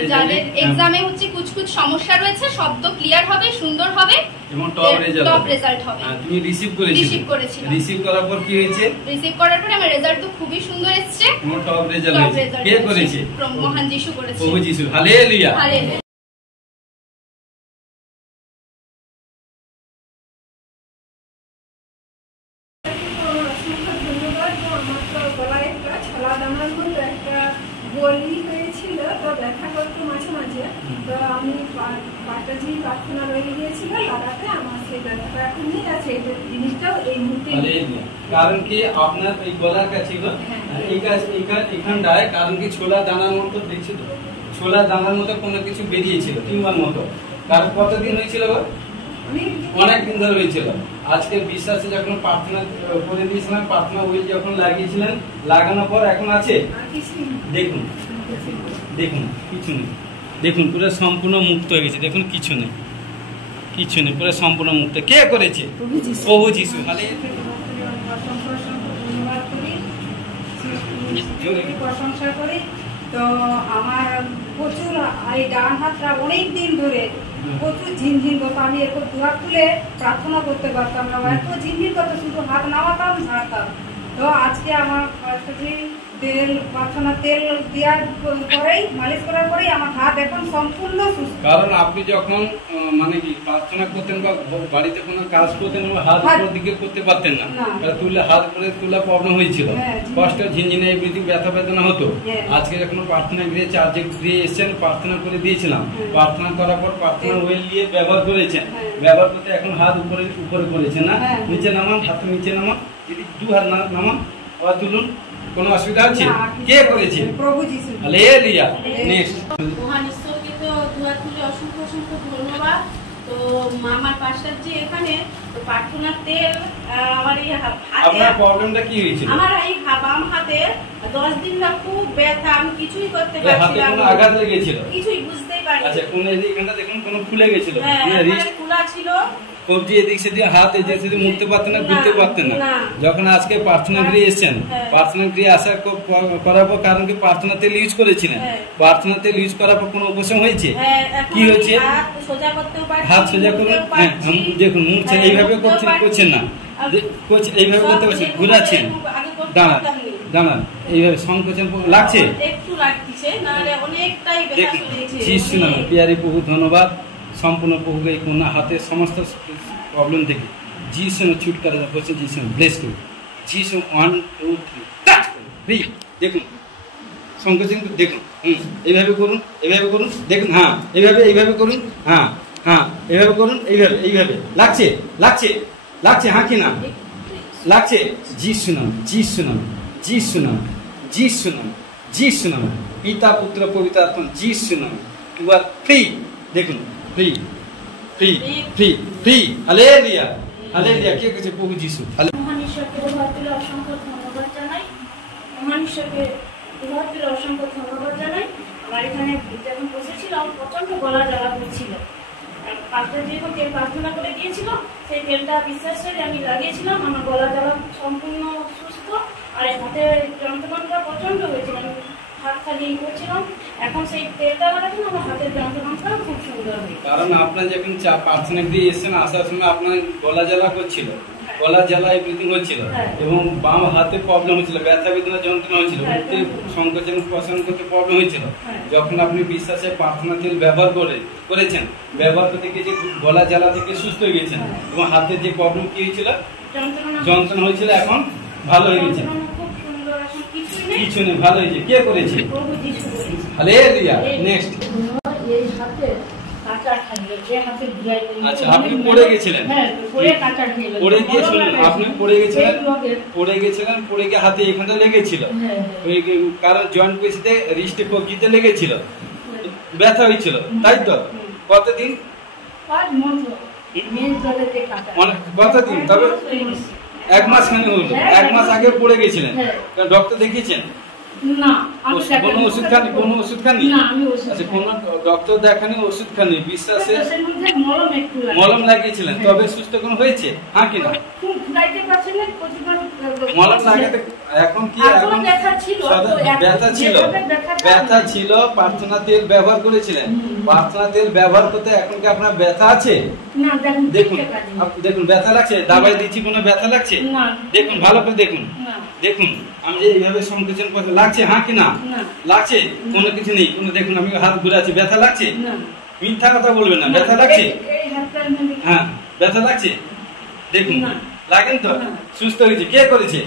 এক্সামে হচ্ছে কুछ সমস্যা রয়েছে, শব্দ ক্লিয়ার হবে, সুন্দর হবে এবং টপ রেজাল্ট হবে। তুমি রিসিভ করেছিলে? রিসিভ করেছিলাম। রিসিভ করার পর কি হয়েছে? রিসিভ করার পর আমার রেজাল্ট তো খুবই সুন্দর এসেছে এবং টপ রেজাল্ট হয়েছে। কে করেছে? মহান যিশু করেছে। প্রভু যিশু, হালেলুয়া, হালেলুয়া। বলি হয়েছিল, তো দেখা করতো মাঝে মাঝে, তো আমি পাটাজি প্রার্থনা রয়ে গিয়েছিল লাগাতে, আমার সেই ব্যথাটা এখন নেই আছে। এই জিনিসটাও এই মুহূর্তে, কারণ কি আপনার এই গলার কাছে এখানটায়, কারণ কি ছোলা দানার মতো দেখছি তো, ছোলা দানার মতো কোনো কিছু বেরিয়েছিল টিউমার মতো। কারণ কতদিন হয়েছিল? অনেক দিন ধরে হয়েছিল। আজকে বিশ্বাসে যখন প্রার্থনা করে দিয়েছিলাম, প্রার্থনা ওই যখন লাগিয়েছিলেন, লাগানোর পর এখন আছে। দেখুন, দেখুন, কিছু নেই। দেখুন, পুরো সম্পূর্ণ মুক্ত হয়ে গেছে। দেখুন, কিছু নেই, কিছু নেই, পুরো সম্পূর্ণ মুক্ত। কে করেছে? প্রভু যিশু। প্রশংসা করি। তো আমার প্রচুর এই ডান হাতটা অনেক দিন ধরে প্রচুর ঝিনঝিন করতো, আমি এরপর দুহাত তুলে প্রার্থনা করতে পারতাম না, এত ঝিনঝিন করতো, শুধু হাত নামাতাম ঝাড়তাম। তো আজকে আমার তেল প্রার্থনা তেল দেওয়ার পরেই, মালিশ করার পরেই আমার হাত এখন সম্পূর্ণ সুস্থ। কারণ আপনি যখন মানে কি প্রার্থনা করতেন বা বাড়িতে কোনো কাজ করতেন, হাত উপর দিকে করতে পারতেন না, তুলে হাত করে তোলা প্রবলেম হয়েছিল, কষ্ট, ঝিনঝিনে এমনিতে ব্যথা বেদনা হতো। আজকে যখন প্রার্থনা গৃহে চার্জে গৃহে এসেছেন, প্রার্থনা করে দিয়েছিলাম, প্রার্থনা করার পর প্রার্থনা ওয়েল দিয়ে ব্যবহার করেছেন, ব্যবহার করতে এখন হাত উপরে উপরে করেছেন না, নিচে নামান, হাত নিচে নামান, যদি 2 হাত নামান আবার তুলুন, কোনো অসুবিধা আছে? কে করেছে? প্রভু যিশু। হালেলুয়া। নেক্সট। মহান ঈশ্বরকে তো দুহাত তুলে অসংখ্য অসংখ্য ধন্যবাদ। তো আমার পাস্টার যে এখানে প্রার্থনার তেল আমার এই হাতে, আপনার প্রবলেমটা কি হয়েছিল? আমার এই বাম হাতে 10 দিন ধরে খুব ব্যথা, আমি কিছুই করতে পারছিলাম না। হাতে কোনো আঘাত লেগেছিল? কিছুই বুঝতেই পারিনি। আচ্ছা, কোন এখানটা দেখুন কোনো ফুলে গেছিল? হ্যাঁ, খোলা ছিল। কবজি এদিক সেদিক হাত এদিক সেদিক মুড়তে পারতেন না, ঘুরতে পারতেন না। যখন আজকে প্রার্থনা গৃহে এসেছেন, প্রার্থনা গৃহে আসার করার পর, কারণ কি প্রার্থনা তেল ইউজ করেছিলেন, প্রার্থনা তেল ইউজ করার পর কোনো উপশম হয়েছে? কি হয়েছে? হাত সোজা করুন। হ্যাঁ, দেখুন মুড়ছে, এইভাবে করছেন না, এইভাবে করতে পারছেন, ঘুরাচ্ছেন, দাঁড়ান দাঁড়ান, এইভাবে সংকোচন লাগছে। দেখুন, যিশু নামে পিয়ারি প্রভু ধন্যবাদ। সম্পূর্ণ প্রভু এই কন্যা হাতের সমস্ত প্রবলেম থেকে যিশু ছুটকারা বলছে, যিশু ব্লেস করুন, যিশু 1 2 3 টাচ করুন, ফ্রি। দেখুন সংকোচন দেখুন, এইভাবে করুন, এইভাবে করুন, দেখুন, হ্যাঁ এইভাবে করুন, হ্যাঁ এইভাবে করুন, এইভাবে লাগছে লাগছে লাগছে, হ্যাঁ কি না লাগছে? জি শুনাম, জি শুনাম, জি শুনাম, জি শুনাম, জি শুনাম, পিতা পুত্র পবিত্র আত্মা, জি শুনাম। ইউ আর ফ্রি, দেখুন, free free free free. Hallelujah hallelujah. কে কইছে? প্রভু যিশু। মহান ঈশ্বরকে ধন্যবাদ দিলে অসংখ্য ধন্যবাদ জানাই। মহান ঈশ্বরকে ধন্যবাদ দিলে অসংখ্য ধন্যবাদ জানাই। আমার এখানে যখন বসেছিলাম প্রচন্ড গলা জ্বালা করছিল। পাঁচটা যখন তেল প্রার্থনা করে দিয়েছিল, সেই তেলটা বিশ্বাস করে আমি লাগিয়েছিলাম। আমার গলা জ্বালা সম্পূর্ণ সুস্থ, আর হাতে যন্ত্রণাটা প্রচন্ড হয়েছিল। আমি হাত খালি করছিলাম, এখন সেই তেলটা লাগাচ্ছিলাম, আমার হাতের যন্ত্রণাটা খুব সুন্দর হয়েছে। কারণ আপনার যখন প্রার্থনা দিয়ে এসেছেন, আসার সময় আপনার গলা জ্বালা করছিল, গলা জ্বালা এভরিথিং হচ্ছিল, এবং বাম হাতে প্রবলেম হচ্ছিল, ব্যথা বেদনা যন্ত্রণা হচ্ছিল, সংকোচন প্রসারণ করতে প্রবলেম হয়েছিল। যখন আপনি বিশ্বাসে প্রার্থনা তেল ব্যবহার করেছেন, ব্যবহার করতে গিয়ে যে গলা জ্বালা থেকে সুস্থ হয়ে গেছেন, এবং হাতের যে প্রবলেম কি হয়েছিল, যন্ত্রণা হয়েছিল, এখন ভালো হয়ে গেছে। কিছু নেই, ভালো হয়েছে। কে করেছে? হালেলুয়া। নেক্সট। আচ্ছা, আপনি পড়ে গেছিলেন, পড়ে গিয়েছিলেন, আপনি পড়ে গেছিলেন, পড়ে গিয়ে হাতে এখানটা লেগেছিল, কারণ জয়েন্ট পেশিতে রিস্টে কবজিতে লেগেছিল, ব্যথা হয়েছিল, তাই তো? কতদিন? কতদিন? তবে 1 মাস খানি হলো। 1 মাস আগে পড়ে গেছিলেন, ডক্টর দেখিয়েছেন? কোনো ওষুধ খানি? কোনো ওষুধ খানি? আচ্ছা, কোন ডক্টর দেখানি, ওষুধ খানি, বিশ্বাসে মলম লাগিয়েছিলেন, তবে সুস্থ কোন হয়েছে? হ্যাঁ কি না? মলম লাগাতে এখন কি? এখন ব্যথা ছিল, প্রার্থনা তেল ব্যবহার করেছিলেন, প্রার্থনা তেল ব্যবহার করতে এখন কি আপনার ব্যথা আছে? দেখুন, দেখুন ব্যথা লাগছে, দাবাই দিচ্ছি, কোনো ব্যথা লাগছে? দেখুন, ভালো করে দেখুন, দেখুন আমি যে এইভাবে সংকোচন করতে লাগছে, হ্যাঁ কি না লাগছে? কোনো কিছু নেই, কোনো দেখুন আমি হাত ঘুরাচ্ছি, ব্যথা লাগছে? মিথ্যা কথা বলবেন না, ব্যথা লাগছে? হ্যাঁ, ব্যথা লাগছে? দেখুন, লাগেন তো? সুস্থ হয়েছে। কে করেছে?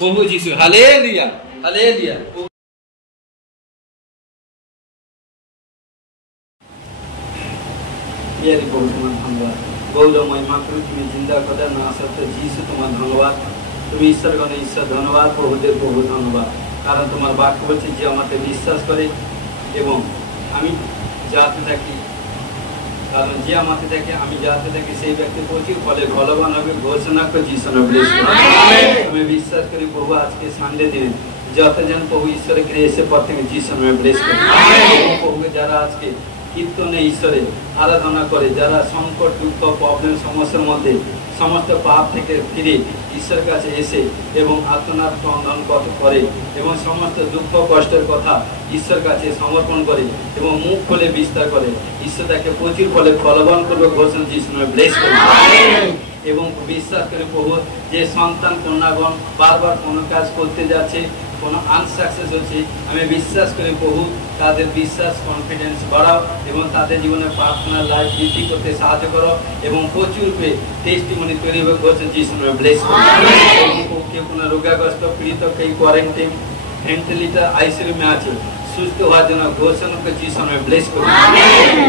প্রভু যিশু। Hallelujah hallelujah. তোমার ধন্যবাদ গৌরময় মাত্র, তুমি চিন্তা কথা না সত্য যিশু, তোমার ধন্যবাদ। তুমি ঈশ্বর গণে ঈশ্বর, ধন্যবাদ প্রভুদের প্রভু, ধন্যবাদ। কারণ তোমার বাক্য বলছে যে আমাকে বিশ্বাস করে এবং আমি যাতে থাকি, কারণ যে আমাকে দেখে আমি যাতে থাকি সেই ব্যক্তি প্রচুর ফলে ফলবান হবে, ঘোষণা করে যিশু। আমি বিশ্বাস করি প্রভু আজকে সানডে দিনে যতজন প্রভু ঈশ্বরের গৃহে এসে পর থেকে যিশু আমি ব্লেস করি। প্রভুকে যারা আজকে কীর্তনে ঈশ্বরে আরাধনা করে, যারা সংকট দুঃখ প্রবলেম সমস্যার মধ্যে সমস্ত পাপ থেকে ফিরে ঈশ্বরের কাছে এসে এবং আত্মনাথ ক্রন্দন করে এবং সমস্ত দুঃখ কষ্টের কথা ঈশ্বরের কাছে সমর্পণ করে এবং মুখ খুলে বিস্তার করে, ঈশ্বর তাকে প্রচুর ফলে ফলবান করবে, ঘোষণা যিশু ব্লেস করে। এবং বিশ্বাস করে প্রভু যে সন্তান কন্যাগণ বারবার কোনো কাজ করতে যাচ্ছে, কোনো আনসাকসেস হচ্ছে, আমি বিশ্বাস করি প্রভু তাদের বিশ্বাস কনফিডেন্স বাড়াও এবং তাদের জীবনে প্রার্থনার লাইফ বৃদ্ধি করতে সাহায্য করো এবং প্রচুর টেস্টিমনি তৈরি হবে, ঘোষণা যিশু ব্লেস করো। কেউ কোনো রোগাগ্রস্ত পীড়িত, কেউ কোয়ারেন্টাইন ভেন্টিলেটর আইসিইউমে আছে, সুস্থ হওয়ার জন্য ঘোষণা করে যিশু ব্লেস করো।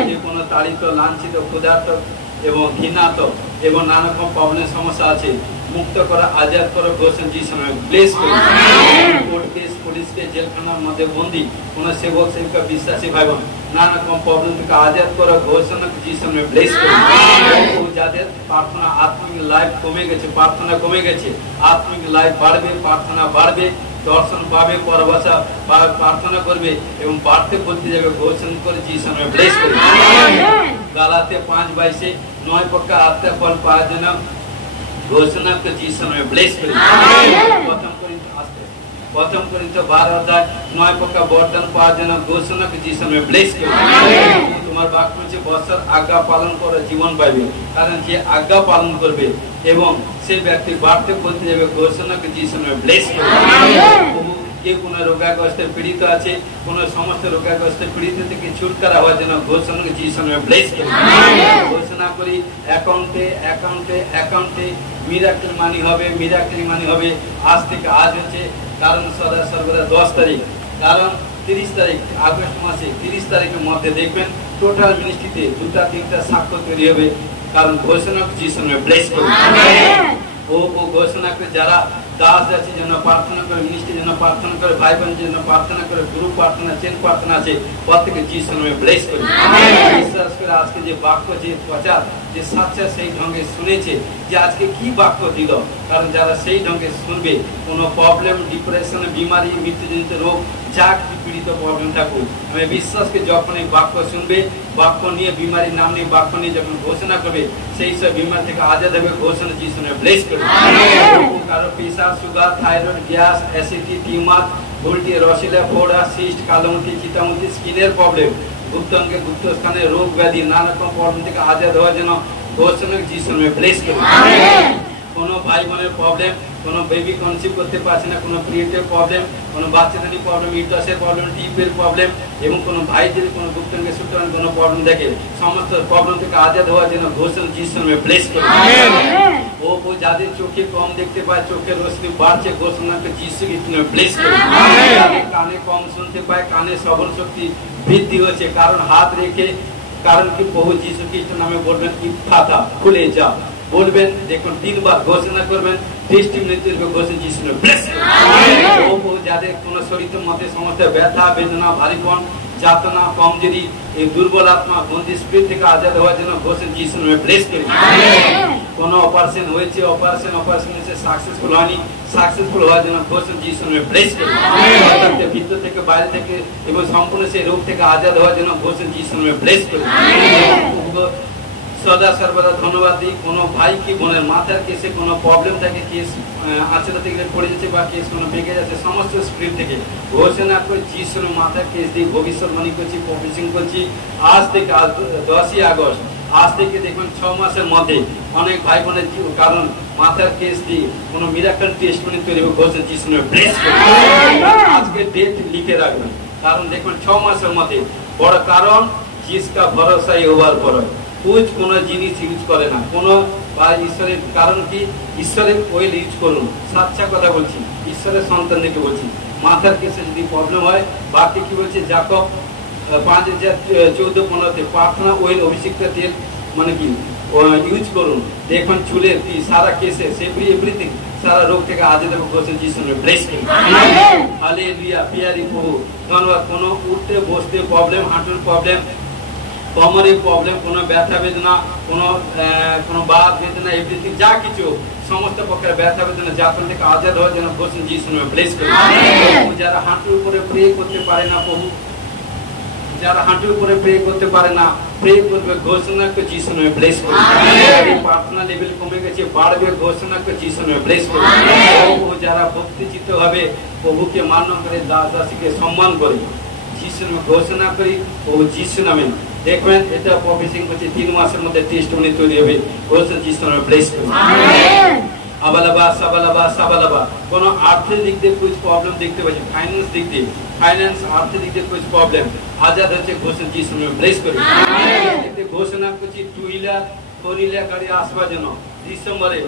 যে কোনো তাড়িত, লাঞ্ছিত, ক্ষুধার্ত এবং ঘৃণাত এবং নানা রকম প্রবলেম সমস্যা আছে, মুক্ত করা, আজাদ করো, ঘোষণা যিশু ব্লেস করো। কোর্ট কেস, পুলিশ কেস, জেলখানার মধ্যে বন্দী কোন সেবক সেবিকা, বিশ্বাসী ভাই বোন নানা রকম প্রবলেম থেকে আজাদ করো, ঘোষণা যিশু ব্লেস করো। যাদের প্রার্থনা আত্মিক লাইফ কমে গেছে, প্রার্থনা কমে গেছে, আত্মিক লাইফ বাড়বে, প্রার্থনা বাড়বে, দর্শন পাবে, পরবাসা প্রার্থনা করবে এবং বাড়তে বলতে যাবে, ঘোষণা করে যিশু ব্লেস করবে। গালাতে 5:22 9 পক্কা আত্মা ফল পাওয়ার জন্য ঘোষণা করে যিশু ব্লেস করবে। প্রথম করিন্থ 12:9 পক্কা বরদান পাওয়ার জন্য ঘোষণা করে যিশু ব্লেস করবে। তোমার বাক্য হচ্ছে বৎসর আজ্ঞা পালন করে জীবন পাবে, কারণ যে আজ্ঞা পালন করবে এবং সেই ব্যক্তি বাড়তে বলতে যাবে, ঘোষণা করে যিশু ব্লেস করবে। কেউ কোনো রোগাগ্রস্তে পীড়িত আছে, কোন সমস্ত রোগাগ্রস্তে পীড়িত থেকে ছুটকারা হওয়ার জন্য ঘোষণা করে যিশু ব্লেস করবে। ঘোষণা করি অ্যাকাউন্টে অ্যাকাউন্টে অ্যাকাউন্টে মিরাকেল মানি হবে, মিরাকেল মানি হবে। আজ থেকে আজ হচ্ছে, কারণ সর্বদা 10 তারিখ, কারণ 30 তারিখ আগস্ট মাসে 30 তারিখের মধ্যে দেখবেন টোটাল মিনিস্ট্রিতে 2-3টা সাক্ষ্য তৈরি হবে, কারণ ঘোষণা যিশুর নামে ব্লেস করুন। ও ঘোষণা করে যারা দাস আছে যেন প্রার্থনা করে, মিনিস্ট্রি যেন প্রার্থনা করে, ভাই বোন যেন প্রার্থনা করে, গ্রুপ প্রার্থনা, চেন প্রার্থনা আছে, প্রত্যেকে যিশুর নামে ব্লেস করুন। বিশ্বাস করে আজকে যে বাক্য যে প্রচার যে সাচ্চা সেই ঢঙ্গে শুনেছে, যে আজকে কি বাক্য দিল, কারণ যারা সেই ঢঙ্গে শুনবে কোনো প্রবলেম, ডিপ্রেশন, বিমারি, মৃত্যুজনিত রোগ, যা কিছু পীড়িত প্রবলেম থাকুক, আমি বিশ্বাসকে যখন এই বাক্য শুনবে, বাক্য নিয়ে বিমারির নাম নিয়ে বাক্য নিয়ে যখন ঘোষণা করবে, সেই সব বিমার থেকে আজাদ হবে। ঘোষণা যিশুর নামে ব্লেস করবে। কারো pressure, sugar, thyroid, gas, acidity, tumour, উল্টি, রসিলা, ফোড়া, সিস্ট, কালোমতি, চিতামতি, স্কিনের প্রবলেম, গুপ্তাঙ্গে গুপ্তস্থানে রোগ ব্যাধি, নানা রকম প্রবলেম থেকে আজাদ হওয়ার জন্য ঘোষণা যিশুর নামে ব্লেস করবে। কোনো ভাই বোনের প্রবলেম, কোনো বেবি কনসিভ করতে পারছে না, কোনো পিরিয়ডের প্রবলেম, কোনো বাচ্চাদানি প্রবলেম, ইউটাসের প্রবলেম, টিউবের প্রবলেম, এবং কোনো ভাই যদি কোনো গুপ্তাঙ্গে সূত্রাঙ্গে কোনো প্রবলেম দেখে, সমস্ত প্রবলেম থেকে আজাদ হওয়ার জন্য ঘোষণা যিশুর নামে ব্লেস করবে। ও যাদের চোখে কম দেখতে পায়, চোখের রোশনি বাড়ছে, ঘোষণাকে যিশুর নামে ব্লেস করবে। কানে কম শুনতে পায়, কানে শ্রবণ শক্তি বৃদ্ধি হচ্ছে, কারণ হাত রেখে, কারণ কি প্রভু যিশু খ্রিস্ট নামে বলবেন ইফাতা, খুলে যা বলবেন, দেখুন 3 বার ঘোষণা করবেন, টেস্টিমনি তৈরি ঘোষণা যিশু নামে ব্লেস করবে। যাদের কোন শরীরের মধ্যে সমস্ত ব্যথা বেদনা, ভারীপন, যাতনা, কমজোরি, এই দুর্বল আত্মা, বন্দি স্পিরিট থেকে আজাদ হওয়ার জন্য ঘোষণা যিশু নামে ব্লেস করবে। কোন অপারেশন হয়েছে, অপারেশন হয়েছে সাকসেসফুল হয়নি, সাকসেসফুল হওয়ার জন্য ঘোষণা যিশু নামে ব্লেস করবে। ভিতর থেকে বাইরে থেকে এবং সম্পূর্ণ সেই রোগ থেকে আজাদ হওয়ার জন্য ঘোষণা যিশু নামে ব্লেস করবে। সদা সর্বদা ধন্যবাদ দিই। কোনো ভাই কি বোনের মাথার কেসে কোনো প্রবলেম থাকে, কেস আচরা থেকে পড়ে যাচ্ছে বা কেস কোনো বেঁকে যাচ্ছে, সমস্ত স্পিরিট থেকে ঘোষণা করে যিশুর মাথার কেস দিয়ে ভবিষ্যৎবাণী করছি, প্রফেসিং করছি। আজ থেকে, আজ 10ই আগস্ট, আজ থেকে দেখুন 6 মাসের মধ্যে অনেক ভাই বোনের, কারণ মাথার কেস দিয়ে কোনো মিরাকল টেস্টিমনি তৈরি হবে, ঘোষণা যিশুর নামে ব্লেস করবে। আজকে ডেট লিখে রাখবেন, কারণ দেখুন 6 মাসের মধ্যে বড়, কারণ जिसका भरोसा होবার পর কুছ কোনো জিনিস ইউজ করে না, কোনো বা ঈশ্বরের, কারণ কি ঈশ্বরের ওয়েল ইউজ করুন। সাচ্চা কথা বলছি, ঈশ্বরের সন্তানদেরকে বলছি। মাথার কেসে যদি প্রবলেম হয়, বাকি কি বলছে যাকব 5:14-15 প্রার্থনা ওয়েল অভিষিক্ত তেল মানে কি ইউজ করুন। দেখুন চুলের কি সারা কেসে এভরিথিং, সারা রোগ থেকে আজাদ হবে, ঘোষণা যিশুর নামে ব্লেস করুন। হালেলুয়া, পিয়ারি প্রভু ধন্যবাদ। কোনো উঠতে বসতে প্রবলেম, হাঁটুর প্রবলেম, কোমরের প্রবলেম, কোনো ব্যথা বেদনা, কোনো বাত বেদনা, এভরিথিং যা কিছু সমস্ত প্রকার ব্যথা বেদনা যাতনা থেকে আজাদ হওয়ার জন্য ঘোষণা যিশুর নামে ব্লেস করুন। যারা হাঁটুর উপরে প্রে করতে পারে না প্রভু, যারা হাঁটুর উপরে প্রে করতে পারে না, প্রে করবে, ঘোষণা করে যিশুর নামে ব্লেস করুন। প্রার্থনা লেভেল কমে গেছে, বাড়বে, ঘোষণা করে যিশুর নামে ব্লেস করুন। যারা ভক্তিচিত্ত ভাবে প্রভুকে মান্য করে, দাস দাসীকে সম্মান করে, যিশুর নামে ঘোষণা করি, প্রভু যিশু নামে দেখবেন এটা প্রফেসিং করছে 3 মাসের মধ্যে টেস্টিমনি তৈরি হবে, ঘোষণা যিশুর নামে ব্লেস করুন। আবালাবা সাবালাবা সাবালাবা। কোনো আর্থিক দিক দিয়ে कुछ প্রবলেম দেখতে পাচ্ছি, ফাইন্যান্স দিক দিয়ে, ফাইন্যান্স আর্থিক দিক দিয়ে कुछ প্রবলেম আজাদ হচ্ছে, ঘোষণা যিশুর নামে ব্লেস করুন। এতে ঘোষণা করছি 2 হুইলার 4 হুইলার গাড়ি আসবার জন্য ডিসেম্বরে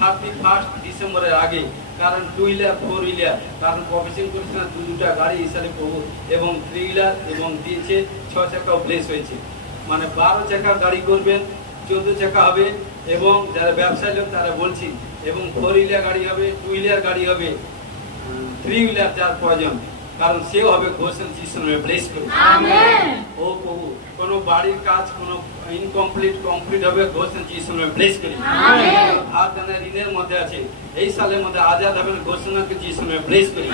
31 ডিসেম্বরের আগে, কারণ 2 হুইলার 4 হুইলার, কারণ প্রফেসিং করছে না 2টা গাড়ি হিসাবে প্রভু, এবং 3 হুইলার এবং দিয়েছে 6 চাকাও ব্লেস হয়েছে, মানে 12 চাকা গাড়ি করবেন, 14 চাকা হবে, এবং যারা ব্যবসায়ী লোক তারা বলছি, এবং 4 হুইলার গাড়ি হবে, 2 হুইলার গাড়ি হবে, 3 হুইলার যার প্রয়োজন, কারণ সেও হবে, ঘোষণা যিশুর নামে ব্লেস করুন। ও প্রভু কোনো বাড়ির কাজ কোনো ইনকমপ্লিট কমপ্লিট হবে, ঘোষণা যিশুর নামে ব্লেস করুন। ধার দেনা ঋণের মধ্যে আছে, এই সালের মধ্যে আজাদ হবেন, ঘোষণাকে যিশুর নামে ব্লেস করুন।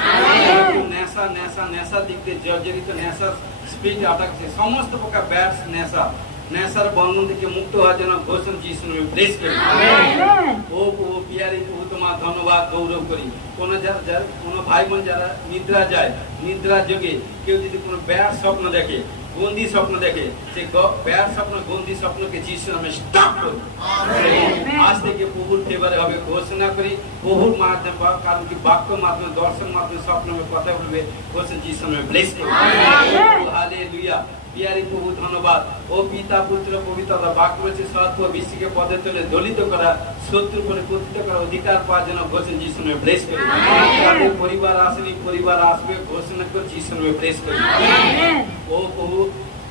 নেশা নেশা নেশার দিক দিয়ে জর্জরিত, নেশার স্পিড আটকছে, সমস্ত প্রকার ব্যাড নেশা, নেশার বন্ধন থেকে মুক্ত হওয়ার জন্য ঘোষণা যিশুর নামে ব্লেস করুন। ও প্রভু পিয়ারি প্রভু তোমার ধন্যবাদ গৌরব করি। কোনো ভাই বোন যারা নিদ্রা যায়, নিদ্রা যোগে কেউ যদি কোনো ব্যাড স্বপ্ন দেখে, গন্দি স্বপ্ন দেখে, সে ব্যাড স্বপ্ন, গন্দি স্বপ্নকে যিশু নামে স্টপ করুন। আজ থেকে প্রভুর ফেভারে হবে ঘোষণা করি, প্রভুর মাধ্যমে, কারণ কি বাক্য মাধ্যমে, দর্শন মাধ্যমে, স্বপ্ন কথা বলবে, ঘোষণা যিশু নামে ব্লেস করুন। হালেলুয়া। পিয়ারি প্রভু ধন্যবাদ। ও পিতা পুত্র পবিত্র বাক্য রয়েছে, সত্য বিশ্বকে পদে তোলে দলিত করা, শত্রু করে পতিত করা, অধিকার পাওয়ার জন্য ঘোষণা যিশু নামে ব্লেস করি। তাদের পরিবার আসেনি, পরিবার আসবে, ঘোষণা করে যিশু নামে ব্লেস করি। ও প্রভু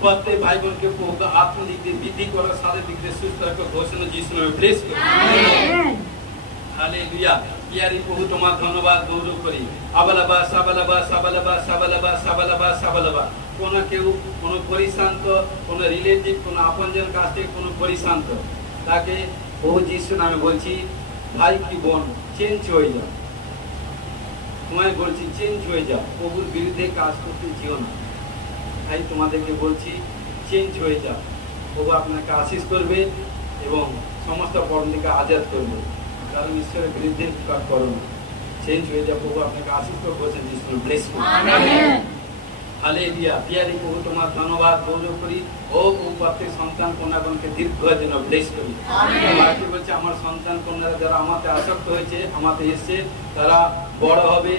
প্রত্যেক ভাই বোনকে প্রভু আত্মদিক দিয়ে বৃদ্ধি করা, শারীরিক দিক দিয়ে সুস্থ রাখো, ঘোষণা যিশু নামে ব্লেস করি। হালেলুয়া। পিয়ারি প্রভু তোমার ধন্যবাদ গৌরব করি। আবালাবা সাবালাবা সাবালাবা সাবালাবা সাবালাবা সাবালাবা। কোন কেউ কোন পরিশান্ত, কোন রিলেটিভ, কোন আপনজন কাছ থেকে কোন পরিশান্ত, তাকে প্রভু যিশু নামে বলছি, ভাই কি বোন চেঞ্জ হয়ে যাও। তোমায় বলছি চেঞ্জ হয়ে যাও, প্রভুর বিরুদ্ধে কাজ করতে যেও না। ভাই তোমাদেরকে বলছি চেঞ্জ হয়ে যাও, প্রভু আপনাকে আশীষ করবে এবং সমস্ত পরম থেকে আজাদ করবে। কারণ ঈশ্বরের বিরুদ্ধে কাজ করো না, চেঞ্জ হয়ে যাও, প্রভু আপনাকে আশীষ করে বলছেন যিশু ব্লেস করুন। হালেলুয়া। পিয়ারি প্রভু তোমার ধন্যবাদ গৌরব করি। ও প্রভু প্রত্যেক সন্তান কন্যাগণকে দীর্ঘায়ু যেন ব্লেস করি। বাকি বলছে আমার সন্তান কন্যারা যারা আমাতে আসক্ত হয়েছে, আমাতে এসছে, তারা বড় হবে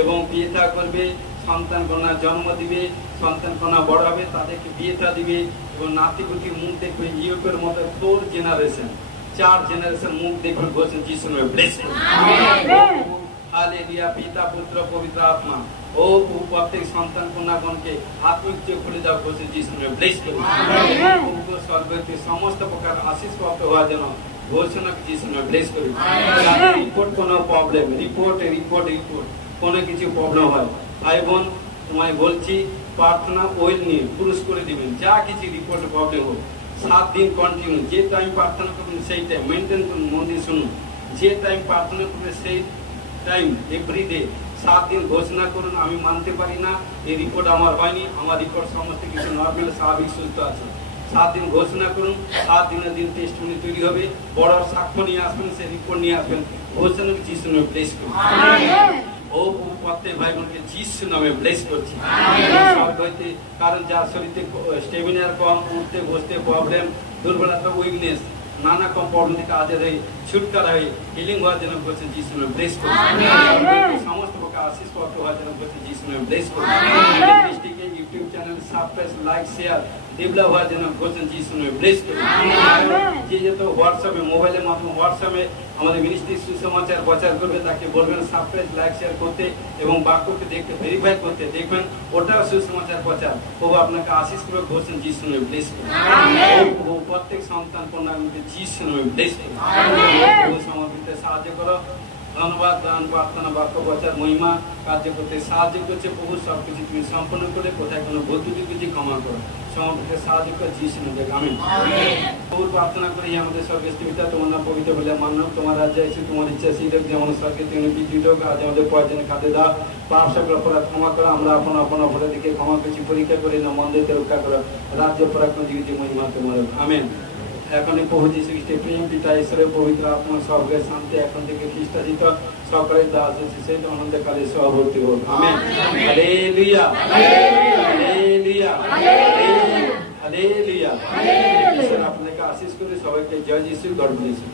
এবং বিয়ে থা করবে, সন্তান কন্যা জন্ম দিবে, সন্তান কন্যা বড় হবে, তাদেরকে বিয়ে থা দিবে এবং নাতিপুতির মুখ দেখবে ইউরোপের মতো 4 জেনারেশন, 4 জেনারেশন মুখ দেখবে, ঘোষণা যিশু নামে ব্লেস করুন। হালেলুয়া। পিতা পুত্র পবিত্র আত্মা, ও প্রভু প্রত্যেক সন্তান কন্যাগণকে আত্মিক চোখ খুলে দাও, ঘোষণা যিশু নামে ব্লেস করুন। প্রভু স্বর্গতে সমস্ত প্রকার আশীষ প্রাপ্ত হওয়ার জন্য ঘোষণা যিশু নামে ব্লেস করুন। রিপোর্ট কোনো প্রবলেম, রিপোর্ট কোনো কিছু প্রবলেম হয়, ভাই বোন তোমায় বলছি প্রার্থনা ওয়েল নিয়ে পুরুষ করে দিবেন। যা কিছু রিপোর্ট প্রবলেম হোক, 7 দিন কন্টিনিউ, যে টাইম প্রার্থনা করবেন সেই টাইম মেনটেন করুন, মন দিয়ে শুনুন। যে টাইম প্রার্থনা করবেন সেই টাইম এভরিডে 7 দিন ঘোষণা করুন, আমি মানতে পারি না, এই রিপোর্ট আমার হয়নি, আমার রিপোর্ট সমস্ত কিছু নর্মাল স্বাভাবিক সুস্থ আছে। 7 দিন ঘোষণা করুন, 7 দিনের দিন টেস্টমনি তৈরি হবে, বড় সাক্ষ্য নিয়ে আসবেন, সেই রিপোর্ট নিয়ে আসবেন, ঘোষণা যিশু নামে ব্লেস করুন। ও প্রত্যেক ভাই বোনকে যিশু নামে ব্লেস করছি। কারণ যার শরীরে স্টেমিনার কম, উঠতে বসতে প্রবলেম, দুর্বলতা, উইকনেস, নানা কম প্রবলেম থেকে আজাদ হয়ে ছুটকারা হয়ে হিলিং হওয়ার জন্য বলছেন যিশু নামে ব্লেস করুন। সমস্ত প্রকার আশীষ প্রাপ্ত হওয়ার জন্য বলছেন যিশু নামে ব্লেস করুন। মিষ্টিকে YouTube channel subscribe, like, share, develop হওয়ার জন্য বলছেন যিশু নামে ব্লেস করুন। যে যত হোয়াটসঅ্যাপে, মোবাইলের মাধ্যমে হোয়াটসঅ্যাপে আমাদের মিনিস্ট্রি সুসমাচার প্রচার করবে, তাকে বলবেন সাবস্ক্রাইব, লাইক, শেয়ার করতে এবং বাক্যকে দেখতে ভেরিফাই করতে, দেখবেন ওটাও সুসমাচার প্রচার। প্রভু আপনাকে আশীষ করে বলছেন যিশু নামে ব্লেস করুন। প্রভু প্রত্যেক সন্তান কন্যাকে যিশু নামে ব্লেস করুন। প্রভু সমর্পিতে সাহায্য করো। ধন্যবাদ। গান, প্রার্থনা, বাক্য প্রচার, মহিমা কার্য করতে সাহায্য করছে প্রভু। সবকিছু তুমি সম্পন্ন করে, কোথায় কোনো ভুল ত্রুটি কিছু ক্ষমা করো, সমর্পিতে সাহায্য করে যিশু নামে আমিন। প্রভু প্রার্থনা করি, আমাদের স্বর্গস্থ পিতা, তোমার নাম পবিত্র বলে মান্য, তোমার রাজ্যে এসে তোমার ইচ্ছা সিদ্ধ যেমন স্বর্গে তেমনি পৃথিবীতে হোক। আজ আমাদের প্রয়োজনে খাদ্য দাও, পাপ সকল অপরাধ ক্ষমা করো, আমরা আপন আপন অপরাধীকে ক্ষমা করছি, পরীক্ষা করি না, মন্দিরকে রক্ষা করো, রাজ্য পরাক্রম জীবিত মহিমা তোমার আমেন। এখন প্রভু যীশু খ্রিস্টের প্রেম, পিতা ঈশ্বরের পবিত্র আত্মা, স্বর্গের শান্তি এখন থেকে খ্রিস্টাজিত সকলের দাস আছে, সেই আনন্দকালে সহবর্তী হোক আমেন। Hallelujah, hallelujah, hallelujah. ঈশ্বর আপনাকে আশীষ করে, সবাইকে জয় যিশু, গড ব্লেস ইউ।